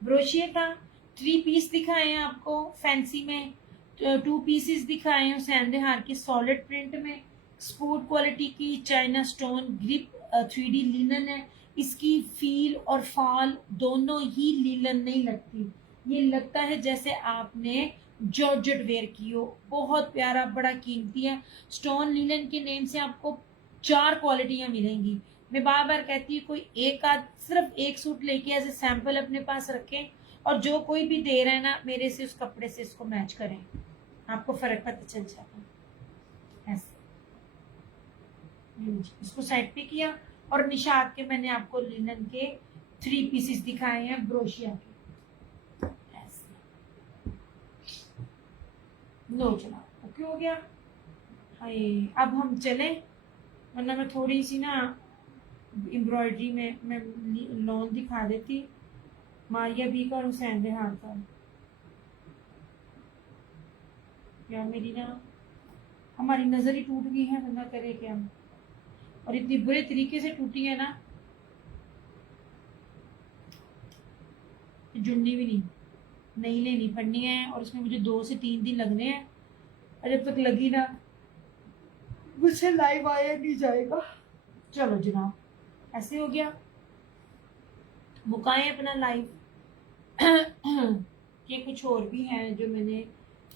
ब्रोशिए का 3 पीस दिखाए हैं आपको फैंसी में, 2 पीसेस दिखाए हैं सैंडे हार के सॉलिड प्रिंट में, स्पोर्ट क्वालिटी की China stone grip 3D linen है। इसकी फील और फॉल दोनों ही लिनन नहीं लगती, ये लगता है जैसे आपने जॉर्जेट वेयर की हो। बहुत प्यारा, बड़ा कीमती है। स्टोन लिनन के नेम से आपको 4 क्वालिटियां मिलेंगी। मैं बार बार कहती हूँ, कोई एक आध सिर्फ एक सूट लेके एज ए सैंपल अपने पास रखें, और जो कोई भी दे रहा है ना, मेरे से उस कपड़े से इसको मैच करें, आपको फर्क पता चल जाता है। ऐसे इसको साइड पे किया, और निशात के मैंने आपको लिनन के 3 पीसेस दिखाए हैं ब्रोशिया के। ऐसे लो चला, ओके हो गया। हाय, अब हम चले, वरना मैं थोड़ी सी ना एम्ब्रॉयडरी में मैं लॉन दिखा देती, मारिया बी का और हुसैन देहान का। या मेरी ना हमारी नज़र ही टूट गई है, वरना करे क्या हम। और इतनी बुरे तरीके से टूटी है ना, जुड़नी भी नहीं लेनी पड़नी है। और उसमें मुझे 2 से 3 दिन लगने हैं, और जब तक लगी ना मुझसे लाइव आया नहीं जाएगा। चलो जनाब, ऐसे हो गया, मुकाएं अपना लाइव। ये कुछ और भी है जो मैंने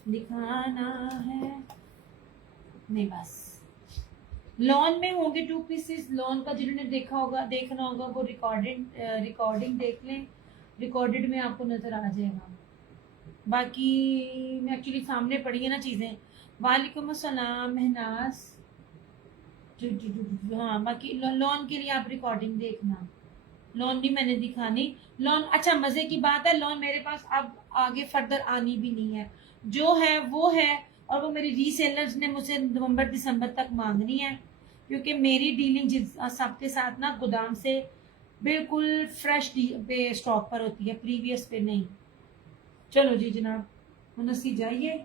दिखाना है। नहीं बस, लॉन में होंगे 2 पीसेस। लॉन का जिन्होंने देखना होगा वो रिकॉर्डिंग देख लें, रिकॉर्डेड में आपको नजर आ जाएगा। बाकी मैं एक्चुअली सामने पड़ी है ना चीजें। वालेकुम अस्सलाम महनाज। हाँ, बाकी लॉन के लिए आप रिकॉर्डिंग देखना। लॉन भी मैंने दिखानी। लॉन, अच्छा मजे की बात है, लॉन मेरे पास अब आगे फर्दर आनी भी नहीं है, जो है वो है। और वो मेरी रीसेलर्स ने मुझसे नवंबर दिसंबर तक मांगनी है, क्योंकि मेरी डीलिंग जिस सबके साथ ना गोदाम से बिल्कुल फ्रेश पे स्टॉक पर होती है, प्रीवियस पे नहीं। चलो जी जनाब, मुनस्सी जाइए,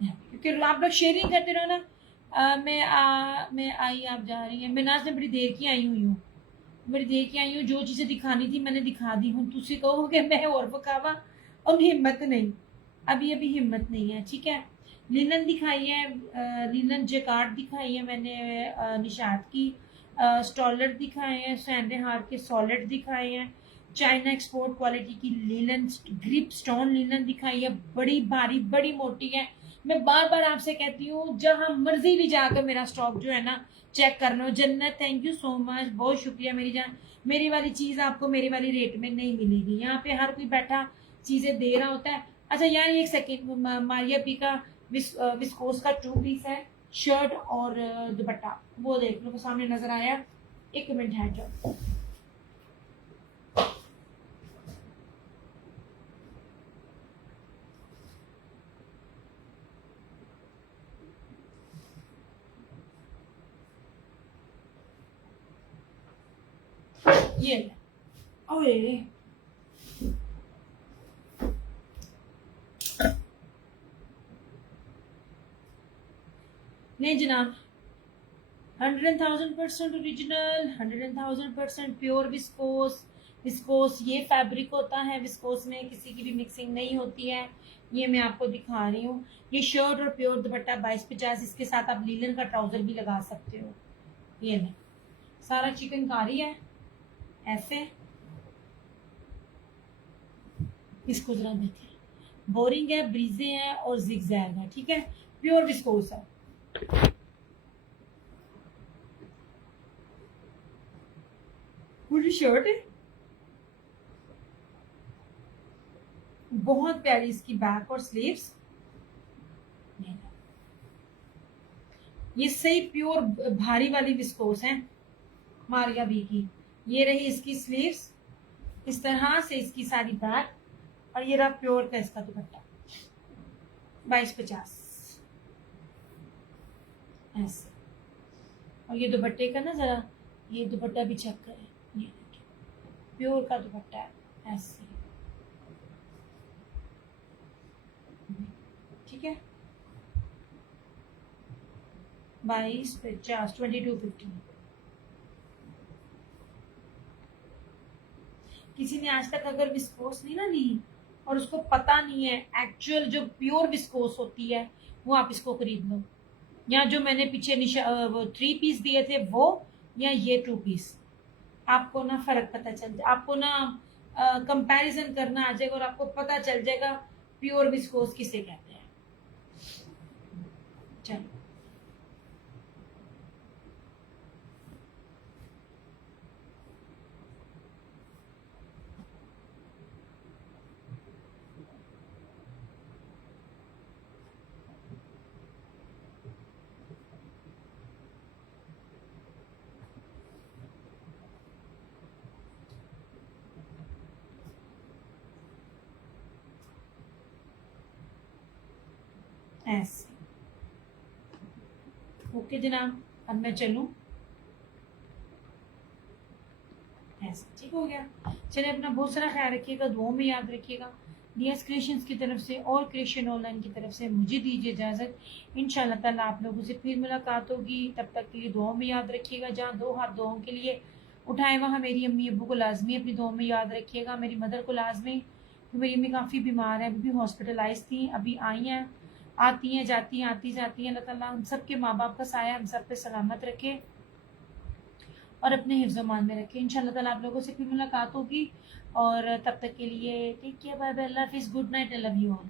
क्योंकि आप लोग शेयरिंग करते रहो ना। मैं आई, आप जा रही हैं। मैं नाज ने बड़ी देर की आई हुई हूँ, बड़ी देर की आई हूँ। जो चीज़ें दिखानी थी मैंने दिखा दी हूँ। तुसी कहोगे मैं और बकावा, और हिम्मत नहीं, अभी हिम्मत नहीं है। ठीक है, लिनन दिखाई है, लिनन जैकार्ड दिखाई है मैंने, निशात की स्टॉलर दिखाए हैं, सैंडे हार के सॉलिड दिखाए हैं, चाइना एक्सपोर्ट क्वालिटी की लिनन ग्रिप स्टोन लिनन दिखाई है, बड़ी भारी बड़ी मोटी है। मैं बार बार आपसे कहती हूँ, जहां मर्जी भी जाकर मेरा स्टॉक जो है ना चेक कर लो। जन्नत, थैंक यू सो मच, बहुत शुक्रिया मेरी जान। मेरी वाली चीज आपको मेरी वाली रेट में नहीं मिलेगी, यहाँ पे हर कोई बैठा चीजें दे रहा होता है। अच्छा यार, एक सेकेंड, मारिया पी का विस्कोस का 2 पीस है, शर्ट और दुपट्टा, वो देख लो, सामने नजर आया। 1 मिनट है जो ये ओए नहीं जनाब, 100,000% ओरिजिनल, 100,000% प्योर विस्कोस। विस्कोस ये फैब्रिक होता है, विस्कोस में किसी की भी मिक्सिंग नहीं होती है। ये मैं आपको दिखा रही हूँ। ये शर्ट और प्योर दुपट्टा 2250, इसके साथ आप लीलन का ट्राउजर भी लगा सकते हो। ये नहीं, सारा चिकनकारी है ऐसे। इसको जरा देखिए, बोरिंग है, ब्रीजे है और जिगजैग है। ठीक है, प्योर विस्कोस है। पूरी शर्ट है, बहुत प्यारी इसकी बैक और स्लीव्स। ये सही प्योर भारी वाली विस्कोस है मारिया बी की। ये रही इसकी स्लीव्स, इस तरह से इसकी सारी बैक, और ये रहा प्योर का इसका दुपट्टा 2250 ऐसे। और ये दुपट्टे का ना जरा, ये दुपट्टा भी चेक करें, ये देखिए प्योर का दुपट्टा है ऐसे। ठीक है, 2250, 2250। किसी ने आज तक अगर विस्कोस नहीं ना ली और उसको पता नहीं है एक्चुअल जो प्योर विस्कोस होती है, वो आप इसको खरीद लो। या जो मैंने पीछे वो 3 पीस दिए थे वो, या ये 2 पीस, आपको ना फर्क पता चल जाए, आपको ना कंपैरिजन करना आ जाएगा और आपको पता चल जाएगा प्योर विस्कोस किसे कहते हैं। चलो, ऐसे। ओके जनाब, अब मैं चलूं ऐसे, ठीक हो गया। चलिए, अपना बहुत सारा ख्याल रखिएगा, दुआओं में याद रखिएगा। दियास क्रिएशंस की तरफ से और क्रिएशन ऑनलाइन की तरफ से मुझे दीजिए इजाज़त। इंशाल्लाह ताला आप लोगों से फिर मुलाकात होगी। तब तक के लिए दुआओं में याद रखिएगा। जहाँ दो हाथ दुआओं के लिए उठाए वहाँ मेरी अम्मी अब्बू को लाजमी अपनी दुआओं में याद रखिएगा। मेरी मदर को लाजमी, तो मेरी अम्मी काफ़ी बीमार है, अभी भी हॉस्पिटलाइज थी, अभी आई हैं, आती हैं जाती हैं आती जाती हैं। अल्लाह ताला हम सब के माँ बाप का साया हम सब पे सलामत रखे और अपने हिफ्ज़ मान में रखे। इंशाल्लाह ताला आप लोगों से फिर मुलाकात होगी और तब तक के लिए टेक केयर, बाय बाय, अल्लाह हाफिज़, good night, I love you all.